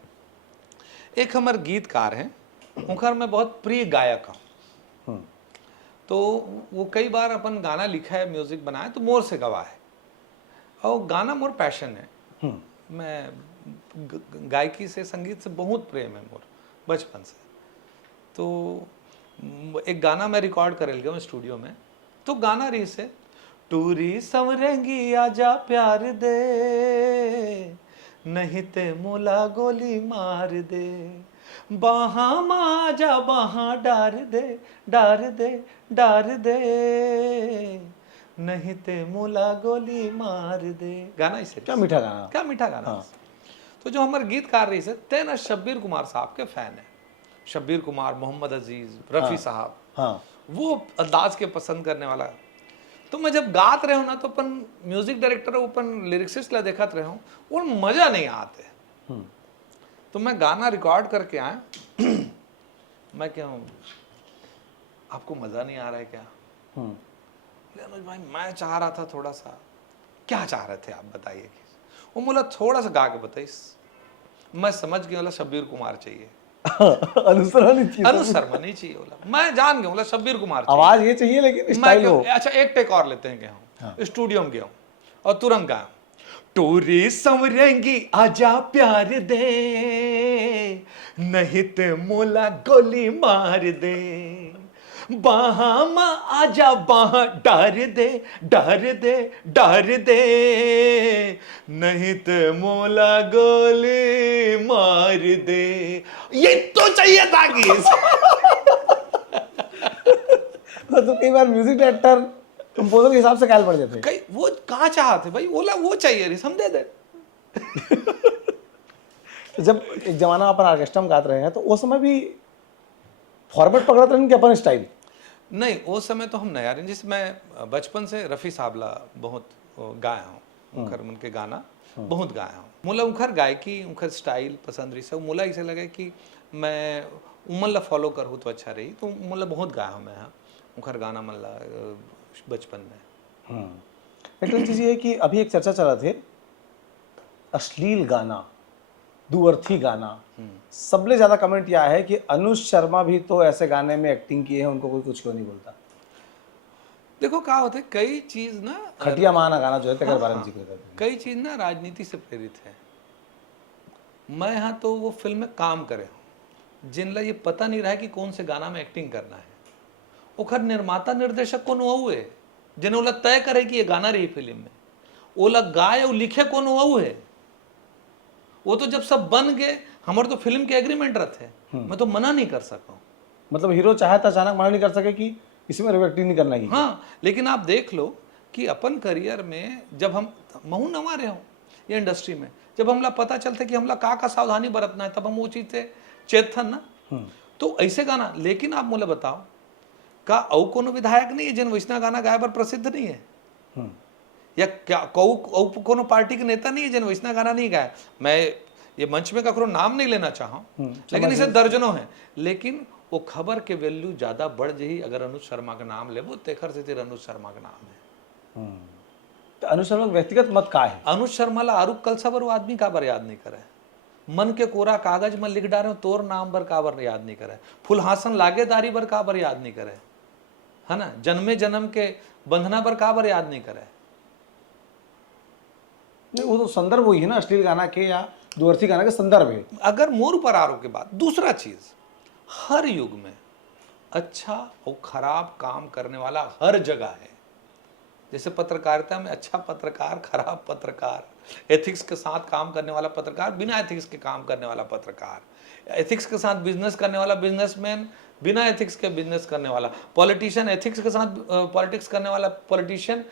एक हमारे गीतकार हैं, उनका मैं बहुत प्रिय गायक हूँ। तो वो कई बार अपन गाना लिखा है, म्यूजिक बनाया तो मोर से गवा है, और गाना मोर पैशन है। मैं गायकी से संगीत से बहुत प्रेम है मोर बचपन से। तो एक गाना मैं रिकॉर्ड कर गया मैं स्टूडियो में, तो गाना रही से, टूरी संवरेंगी आजा प्यार दे, नहीं ते मोला गोली मार दे, बाहा माजा बाहा डार दे डार दे डार दे, नहीं ते मोला गोली मार दे। गाना इसे क्या मीठा गाना, क्या मीठा गाना। हाँ। तो जो हमारे गीतकार रही से तेना शब्बीर कुमार साहब के फैन है, शब्बीर कुमार, मोहम्मद अजीज, रफ़ी साहब, हाँ। वो अंदाज के पसंद करने वाला। तो मैं जब गात रहे हूँ ना, तो अपन म्यूजिक डायरेक्टर अपन लिरिक्सिस्ट ला देखत रहे हूँ, वो मजा नहीं आते। तो मैं गाना रिकॉर्ड करके आया, मैं क्या हूँ आपको मजा नहीं आ रहा है क्या? अनुज भाई मैं चाह रहा था थोड़ा सा। क्या चाह रहे थे आप बताइए? वो बोला थोड़ा सा गा के बताइस। मैं समझ गया, बोला शब्बीर कुमार चाहिए। अनुसरण नहीं चाहिए बोला, मैं जान गया, बोला शब्बीर कुमार चाहिए। आवाज ये चाहिए लेकिन स्टाइल हो। अच्छा एक टेक और लेते हैं, गया स्टूडियो में गया और तुरंत गाया, टोरी संवरेंगी आजा प्यार दे, नहीं ते मोला गोली मार दे, बाहा में आजा बाहा डार दे डार दे डार दे, नहीं ते मोला गोली मार दे। ये तो चाहिए था गीत। तो कई बार म्यूजिक डायरेक्टर कंपोजर के हिसाब से ख्याल पड़ जाते हैं। कई वो कहाँ चाहते भाई, बोला वो चाहिए रे, हम दे दे। तो जब एक जमाना अपन ऑर्केस्ट्रा में गाते रहे हैं तो उस समय भी फॉर्मेट पकड़ते रहे कि अपन स्टाइल? नहीं, उस समय तो हम नया रहे, जिस मैं बचपन से रफ़ी साबला बहुत गाया हूँ, उनकर उनके गाना बहुत गाया हूँ। मुला उनकर गायकी उनकर स्टाइल पसंद रही सब, मुला ऐसे लगे कि मैं उमल्ला फॉलो करूँ तो अच्छा रही, तो मुला बहुत गाया हूँ मैं। हाँ, उनकर गाना मल्ला बचपन में। एक चीज़ ये है कि अभी एक चर्चा चल रहा थे अश्लील गाना, दुअर्थी गाना, सबले ज़्यादा कमेंट यह है कि अनुज शर्मा भी तो ऐसे गाने में एक्टिंग किए हैं, उनको कोई कुछ क्यों नहीं बोलता। देखो क्या होता है, कई चीज़ ना खटिया माना गाना जो है तेरे बारे में जिक्र करते हैं, कई चीज़ ना राजनीति से प्रेरित है। मैं यहाँ तो वो फिल्म में काम करे हूँ जिनला ये पता नहीं रहा है कि कौन से गाना में एक्टिंग करना है। ओखर निर्माता निर्देशक कौन हुआ है जिन्हें ओला तय करे कि ये गाना रही फिल्म में, ओला गाय और लिखे कौन हुआ है। वो तो जब सब बन गए, हमारे तो फिल्म के एग्रीमेंट रहते, मैं तो मना नहीं कर सका। मतलब हीरो चाहे तो अचानक मना नहीं कर सके कि इसमें एक्टिंग नहीं करना है। हाँ, लेकिन आप देख लो कि अपन करियर में जब हम महू नवा रहे हो ये इंडस्ट्री में, जब हमला पता चलता कि हमला का सावधानी बरतना है, तब हम वो चीज़ से चेतन ना। तो ऐसे गाना, लेकिन आप मुझे बताओ का औ कोनो विधायक नहीं है जिन वैसना गाना गाय पर प्रसिद्ध नहीं है, या क्या कोनो पार्टी के नेता नहीं है जिन वैसना गाना नहीं गाया। मैं ये मंच में ककरो नाम नहीं लेना चाहूँ, लेकिन इसे दर्जनों है। लेकिन वो खबर के वैल्यू ज्यादा बढ़ जाही अगर अनुज शर्मा का नाम ले, वो तेखर से तेरे अनुज शर्मा का नाम है। तो अनुज शर्मा व्यक्तिगत मत का है? अनुज शर्मा ला आरूप कलसबर वो आदमी का बार याद नहीं करे, मन के कोरा कागज में लिख डारे तोर नाम बर का बार याद नहीं करे, फुलहासन लागेदारी बर का बार याद नहीं करे, है ना, जन्मे जन्म के बंधना पर का बार याद नहीं करे। नहीं, वो तो संदर्भ वही है ना, अश्लील गाना के या दुअर्थी गाना के संदर्भ है। अगर मोर पर आरोप के बाद दूसरा चीज, हर युग में अच्छा और खराब काम करने वाला हर जगह है। जैसे पत्रकारिता में अच्छा पत्रकार, खराब पत्रकार, एथिक्स के साथ काम करने वाला पत्रकार, बिना एथिक्स के काम करने वाला पत्रकार, एथिक्स के साथ बिजनेस करने वाला बिजनेसमैन, बिना एथिक्स के बिजनेस करने वाला पॉलिटिशियन, एथिक्स के साथ पॉलिटिक्स करने वाला पॉलिटिशियन,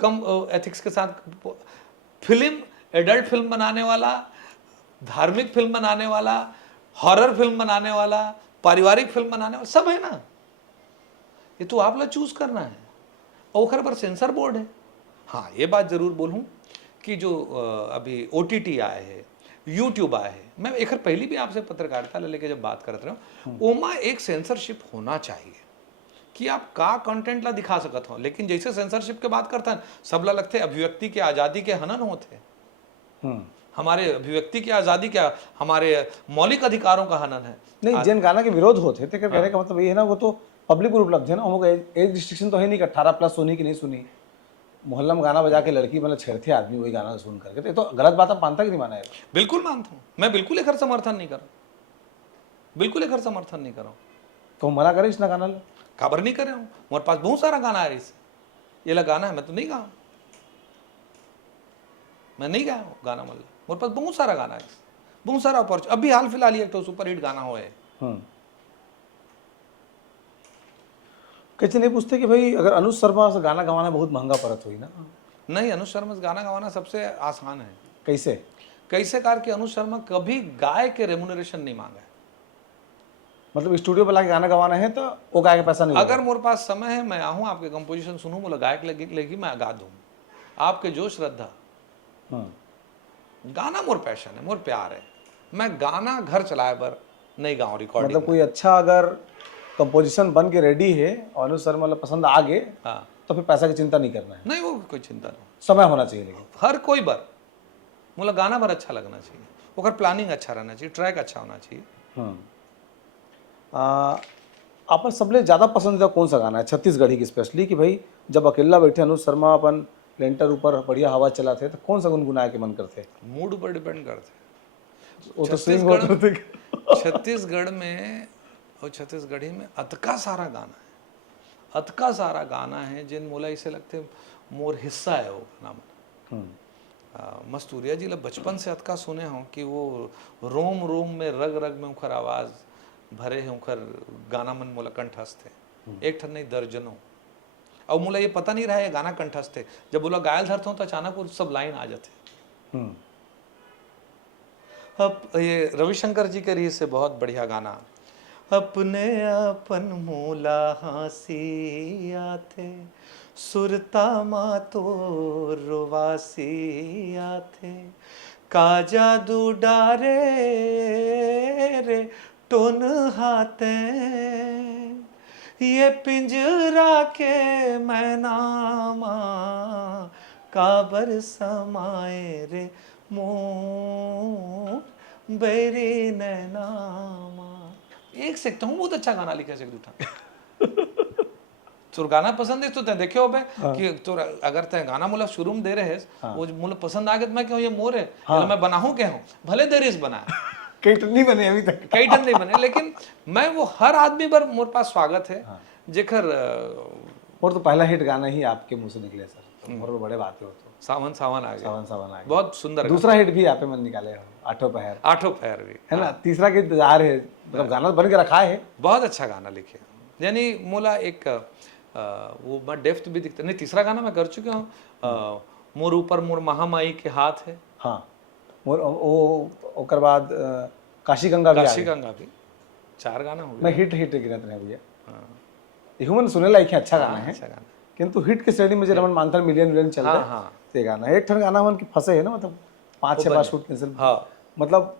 कम एथिक्स के साथ फिल्म, एडल्ट फिल्म बनाने वाला, धार्मिक फिल्म बनाने वाला, हॉरर फिल्म बनाने वाला, पारिवारिक फिल्म बनाने वाला, सब है ना। ये तो आप लोग चूज करना है, और ओखर पर सेंसर बोर्ड है। हाँ, ये बात जरूर बोलूं कि जो अभी OTT आए हैं, यूट्यूब आए हैं, मैं एक पहली भी आपसे पत्रकारिता लेके जब बात करते रहा, ओमा एक सेंसरशिप होना चाहिए कि आप का कंटेंट ला दिखा सकते हो। लेकिन जैसे सेंसरशिप के बात करता है, सबला लगते अभिव्यक्ति के आज़ादी के हनन होते, हमारे अभिव्यक्ति की आज़ादी क्या, हमारे मौलिक अधिकारों का हनन है। नहीं, जिन गाना के विरोध होते थे, कहने का मतलब ये है ना, वो तो पब्लिक पर उपलब्ध है ना, उनको एज रिस्ट्रिक्शन तो है नहीं कि 18+ सुनी कि नहीं सुनी। मोहल्ला में गाना बजा के लड़की मतलब छेड़ते आदमी वही गाना सुन करके, तो ये तो गलत बात आप मानता कि नहीं माना है? बिल्कुल मानता हूँ मैं, बिल्कुल एक समर्थन नहीं कर रहा, बिल्कुल एक समर्थन नहीं कर रहा हूँ। तो मना करे इस ना गाना लो, खबर नहीं कर रहा हूँ, मेरे पास बहुत सारा गाना है, इससे ये लगा गाना है, मैं तो नहीं गाऊँ, मैं नहीं गाया हूँ गाना, मतलब मेरे पास बहुत सारा गाना है, बहुत सारा अपॉर्चुनिटी। अभी हाल फिलहाल एक तो सुपर हिट गाना हुआ है। कैसे नहीं पूछते कि भाई अगर अनुज शर्मा से गाना गवाना बहुत महंगा पड़त हुई ना? नहीं, अनुज शर्मा से गाना गवाना सबसे आसान है। कैसे? कैसे कार कि अनुज शर्मा कभी गाय के रेमुनरेशन नहीं मांगा है। मतलब स्टूडियो पर लाके गाना गवाना है तो वो गाय के पैसा नहीं? अगर मेरे पास समय है, मैं आऊँ, आपके कंपोजिशन सुनूँ, बोला गायक लेगी, मैं गा दूँ, आपके जो श्रद्धा। गाना मोर पैशन है, मोर प्यार है, मैं गाना घर चलाए पर नहीं गाऊँ रिकॉर्डिंग। मतलब कोई अच्छा अगर कंपोजिशन बन के रेडी है और अनुज शर्मा मतलब पसंद आ गए, हाँ, तो फिर पैसा की चिंता नहीं करना है? नहीं, वो कोई चिंता नहीं, समय होना चाहिए। लेकिन हर कोई बार मुला गाना भर अच्छा लगना चाहिए, ओकर प्लानिंग अच्छा रहना चाहिए, ट्रैक अच्छा होना चाहिए। अपन सबले ज़्यादा पसंदीदा कौन सा गाना है छत्तीसगढ़ी की, स्पेशली कि भाई जब अकेला बैठे अनुज शर्मा अपन लेंटर ऊपर बढ़िया हवा चलाते तो कौन सा गुनगुनाए के मन करते? मूड ऊपर डिपेंड करते। वो तो स्विंग होते थे। छत्तीसगढ़ में और छत्तीसगढ़ी में अतका सारा गाना है, अतका सारा गाना है जिन मोला इसे लगते मोर हिस्सा है वो गाना मन। मस्तूरिया जी ला बचपन से अतका सुने हों कि वो रोम रोम में रग रग में उखर आवाज़ भरे हैं, उखर गाना मन मोला कंठस्थ है, एक ठन नहीं दर्जनों। और मोला ये पता नहीं रहा ये गाना कंठस्थ है, जब बोला गायल धरता हूँ तो अचानक वो सब लाइन आ जाते। अब ये रविशंकर जी के री से बहुत बढ़िया गाना, अपने अपन मोला हंसी आथे सुरता मा तो रोवासी आथे, का जादू डारे रे टोन हाथे, ये पिंजरा के मैनामा काबर समाए रे मोर बैरी नैनामा। एक सकता हूँ, बहुत अच्छा गाना लिखा है जूठा। तोर गाना पसंद है तो ते देखियो बे कि तोर अगर ते गाना मोला शुरू में दे रहे है वो मोला पसंद आ गया मैं क्यों ये मोर है मैं बनाऊं क्या हूँ, भले देरिस बनाया कई टन नहीं बने अभी तक, कई टन नहीं बने, लेकिन मैं वो हर आदमी पर मोर पास स्वागत है जेकर। और तो पहला हिट गाना ही आपके मुंह से निकले सर, तो और बड़े बातें हो तो सावन सावन आ गया, सावन सावन आ गया, बहुत सुंदर। दूसरा हिट भी आपे मन निकाले हो, आठों पहर, आठों पैर भी है ना, तीसरा के इंतजार है, मतलब गाना बन के रखा है, बहुत अच्छा गाना लिखे। यानी मोला एक वो मैं डेफ्थ भी दिखता नहीं। तीसरा गाना मैं कर चुका हूँ, मोर ऊपर मोर महामाई के हाथ है। हाँ, और ओकर बाद काशी गंगा भी काशी गंगा भी, 4 गाना हो गए। मैं हिट हिट गिनत नहीं भैया, ह्यूमन सुने लायक है, अच्छा गाना है, अच्छा गाना, किंतु हिट के श्रेणी में रमन मानथन मिलियन मिलियन चल रहा है। हाँ ते गाना एक ठन गाना मन की फंसे है ना, मतलब 5-6 बार शूट कैंसिल, हाँ मतलब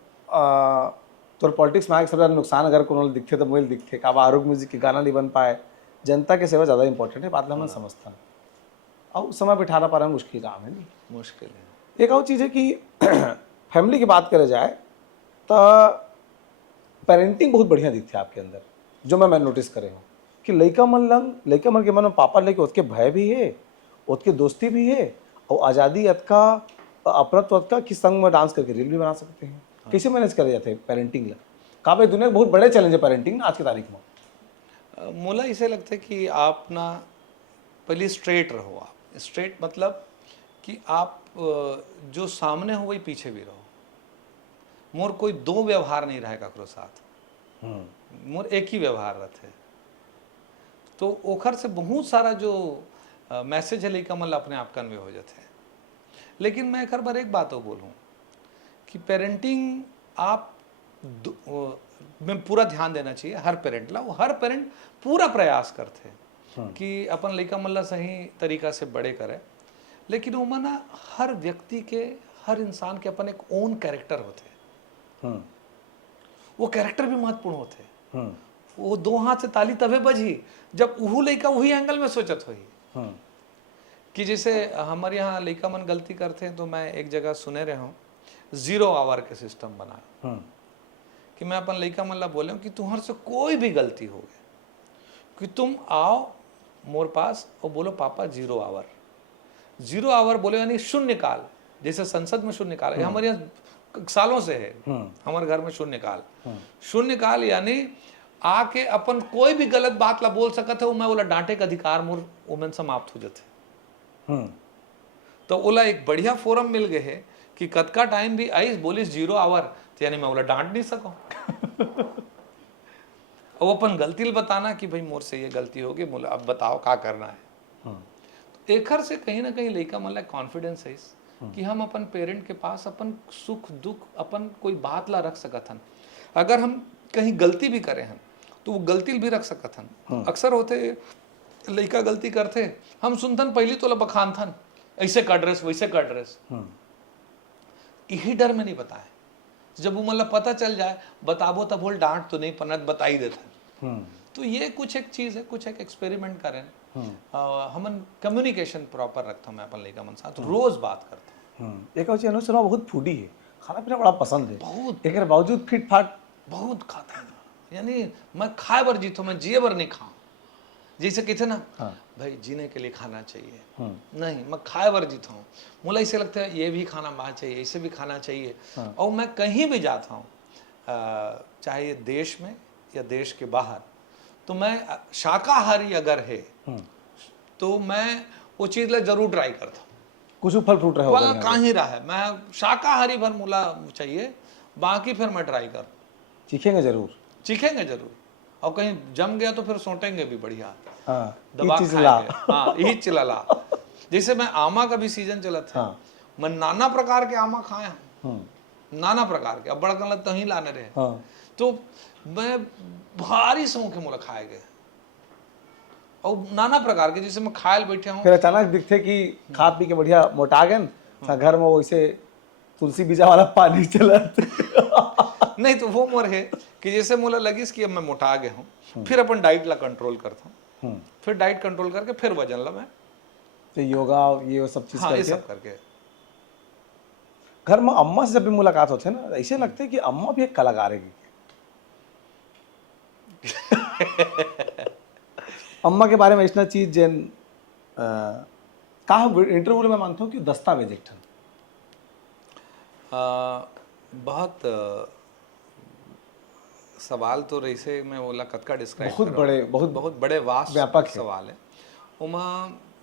तोर पॉलिटिक्स में आके सबसे ज्यादा नुकसान अगर कोनो दिखते तो मोबाइल दिखते का आरोग्य म्यूजिक के गाना नहीं बन पाए, जनता के सेवा ज़्यादा इंपॉर्टेंट है, बात ला मैं समझता हूँ, और उस समय बिठाना पाना मुश्किल काम है। नहीं, मुश्किल है। एक और चीज़ है कि फैमिली की बात करे जाए तो पेरेंटिंग बहुत बढ़िया दिखती है आपके अंदर, जो मैं नोटिस करे हूँ कि लड़का मन के मन में पापा लेके उसके भय भी है, उसके दोस्ती भी है, और आज़ादी अतका अपनत्व अतका कि संग में डांस करके रील भी बना सकते हैं। कैसे मैनेज करे जाते हैं पेरेंटिंग ला? कहा भाई दुनिया के बहुत बड़े चैलेंज है पेरेंटिंग ना आज की तारीख में। मोला इसे लगता है कि आप ना पहले स्ट्रेट रहो। आप स्ट्रेट मतलब कि आप जो सामने हो वही पीछे भी रहो। मोर कोई दो व्यवहार नहीं रहे ककरो साथ, मोर एक ही व्यवहार रहते। तो ओखर से बहुत सारा जो मैसेज है लइका मन अपने आप कन्वे हो जाते हैं। लेकिन मैं एक बार एक बात हो बोलूँ कि पेरेंटिंग आप में पूरा ध्यान देना चाहिए हर पेरेंट ला। वो हर पेरेंट पूरा प्रयास करते हैं कि अपन लइका मन ला सही तरीका से बड़े करे, लेकिन वो मना हर व्यक्ति के, हर इंसान के अपन एक ओन कैरेक्टर होते हैं। वो कैरेक्टर भी महत्वपूर्ण होते हैं। वो दो हाथ से ताली तबे बजी जब उहू लइका वही एंगल में सोचत हुई कि जैसे हमारे यहाँ लइका मन गलती करते हैं तो मैं एक जगह सुने रहे हूँ 0 आवर के सिस्टम बना कि मैं अपन लइका मन ला बोले कि तुम्हारे से कोई भी गलती हो गई कि तुम आओ मोर पास और बोलो पापा 0 आवर। 0 आवर बोले यानी शून्य काल, जैसे संसद में शून्य काल है, हमारे यहाँ सालों से है, हमारे घर में शून्य काल। शून्य काल यानी आके अपन कोई भी गलत बात ला बोल सकत है, मैं बोला डांटे का अधिकार मोर ओमन समाप्त हो जाते। तो ओला एक बढ़िया फोरम मिल गए है कि कतका टाइम भी आईस बोलिस 0 आवर, तो यानी मैं बोला डांट नहीं सको। अब अपन गलती बताना कि भाई मोर से ये गलती होगी, बोला अब बताओ क्या करना है। तो एखर से कहीं ना कहीं लइका मन ला कॉन्फिडेंस है कि हम अपन पेरेंट के पास अपन सुख दुख अपन कोई बात ला रख सकत हन। अगर हम कहीं गलती भी करें हन तो वो गलती भी रख सकत हन। अक्सर होते लइका गलती करते, हम सुनथन पहली तो बखान थन ऐसे कर ड्रेस वैसे कर ड्रेस, यही डर में नहीं बताए। जब वो मतलब पता चल जाए बताबो तब बोल डांट तो नहीं पनत बता ही देते। तो ये कुछ एक चीज़ है, कुछ एक एक्सपेरिमेंट करें। हमन कम्युनिकेशन प्रॉपर रखता हूँ मैं अपन लइका मन साथ रोज बात करता हूँ। एक और चीज अनुसरण बहुत फूडी है, खाना पीना बड़ा पसंद है, बहुत एक बावजूद फिट फाट बहुत खाता है। यानी मैं खाए बर जीत हूँ, मैं जिए बर नहीं खाऊँ। जैसे कहते ना भाई जीने के लिए खाना चाहिए, नहीं मैं खाए बर जीता हूँ। मुझे ऐसे लगता है ये भी खाना चाहिए, ऐसे भी खाना चाहिए। और मैं कहीं भी जाता हूँ चाहे ये देश में या देश के बाहर, तो मैं शाकाहारी अगर है तो मैं वो चीज़ ला जरूर ट्राई करता हूँ। कुछ फल फ्रूट रहे वाला कहीं रहा है, मैं शाकाहारी भर मूला चाहिए, बाकी फिर मैं ट्राई कर चीखेंगे जरूर, चीखेंगे जरूर, और कहीं जम गया तो फिर सोटेंगे भी बढ़िया, हाँ, दबा खाएंगे। हाँ, यही चिल्ला। जैसे मैं आमा का भी सीजन चला था, हाँ, मैं नाना प्रकार के आमा खाया हूँ, हाँ, नाना प्रकार के, अब बड़कन लग तहीं लाने रहे, हाँ, तो मैं भारी समूह के मूला खाए गए और नाना प्रकार के, जैसे मैं खायल बैठे हूँ। फिर अचानक दिखते कि खा पी के बढ़िया मोटा गए, घर में वैसे तुलसी बीजा वाला पानी चला नहीं तो वो मोर है कि जैसे मोला लगी कि अब मैं मोटा गए हूँ, फिर अपन डाइट ला कंट्रोल करता हूँ, फिर डाइट कंट्रोल करके फिर वजन ला मैं, तो योगा ये सब चीज हाँ, ये करके सब करके। घर में अम्मा से जब भी मुलाकात होते है ना, ऐसे लगता है कि अम्मा भी एक कलाकार है। अम्मा के बारे में इतना चीज जेन कहा इंटरव्यू में मानता हूँ कि दस्तावेज एक ठन बहुत सवाल तो रही मैं बोला कतका डिस्क्राइब बहुत बड़े, बहुत बड़े वास्ट व्यापक सवाल है। उमा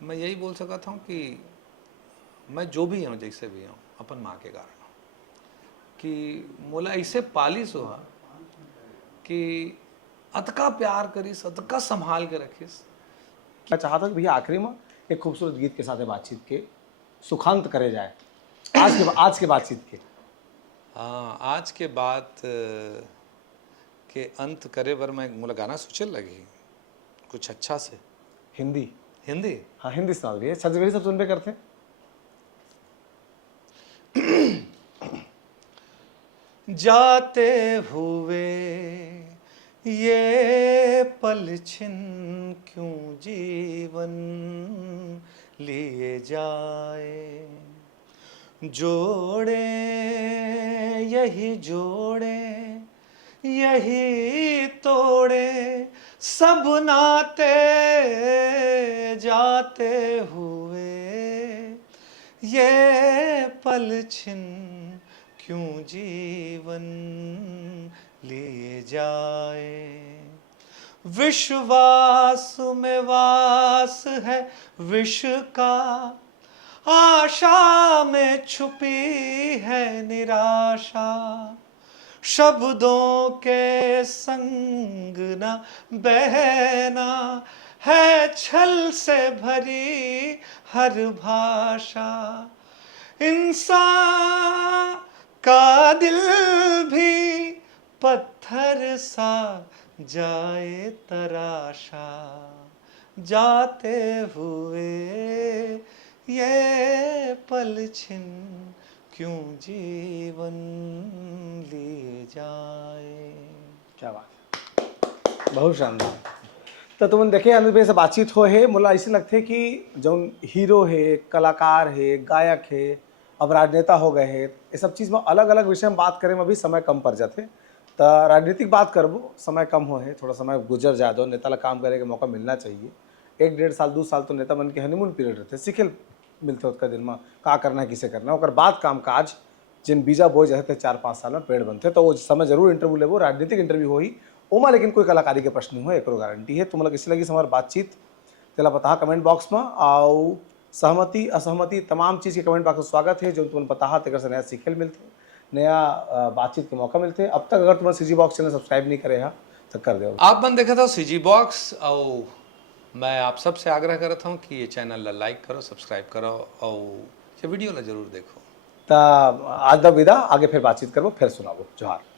मैं यही बोल सका था कि मैं जो भी हूँ, जैसे भी हूँ, अपन माँ के कारण कि मोला ऐसे पालिस हुआ कि अतका प्यार करिस, अतका संभाल के रखिस। मैं चाहता हूँ भैया आखिरी में एक खूबसूरत गीत के साथ बातचीत के सुखांत करे जाए आज के बातचीत के। आज के बात के अंत करे बर मैं मोला गाना सोचे लगी कुछ अच्छा से। हिंदी? हाँ, हिंदी सुना भैया, छत्तीसगढ़ी सब सुन पे करते। जाते हुए ये पल छिन क्यों जीवन लिए जाए, जोड़े यही जोड़े यही तोड़े सब नाते, जाते हुए ये पल छिन क्यों जीवन लिए जाए। विश्वास में वास है विष का, आशा में छुपी है निराशा, शब्दों के संग न बहना है छल से भरी हर भाषा, इंसान का दिल भी पत्थर सा जाए तराशा, जाते हुए ये पल छिन क्यों जीवन लिए जाए। क्या बात है, बहुत शानदार। तो तुम देखे अनुज भाई से बातचीत हो है, मुला ऐसे लगते कि जो हीरो है, कलाकार है, गायक है, अब राजनेता हो गए हैं, ये सब चीज़ में अलग अलग विषय में बात करें में भी समय कम पड़ जाते। तो राजनीतिक बात करबो समय कम हो है, थोड़ा समय गुजर जाए दो, नेता ला काम करे के मौका मिलना चाहिए। 1-1.5 साल 2 साल तो नेता बन के हनीमून पीरियड रहते, सीखे मिलते उसका दिन में का करना है, किसे करना है, और बाद काम काज जिन बीजा बोझ रहते 4-5 साल में पेड़ बनते, तो वो समय जरूर इंटरव्यू लेबो, राजनीतिक इंटरव्यू हो ही ओमा, लेकिन कोई कलाकारी के प्रश्न नहीं हो, एक गारंटी है। तुम लोग किसी लगी हमारी बातचीत तेला बता कमेंट बॉक्स में, आओ सहमति असहमति तमाम चीज़ के कमेंट बॉक्स में स्वागत है। जो तुम बता तेकर से नया सीखे मिलते, नया बातचीत के मौका मिलते। अब तक अगर तुम सीजी बॉक्स चैनल सब्सक्राइब नहीं करे तो कर दो। आप मन देखा था सीजी बॉक्स, और मैं आप सबसे आग्रह करता हूँ कि ये चैनल ला लाइक करो, सब्सक्राइब करो और ये वीडियो ला जरूर देखो। तो आज द विदा, आगे फिर बातचीत करो, फिर सुनाबो। जोहार।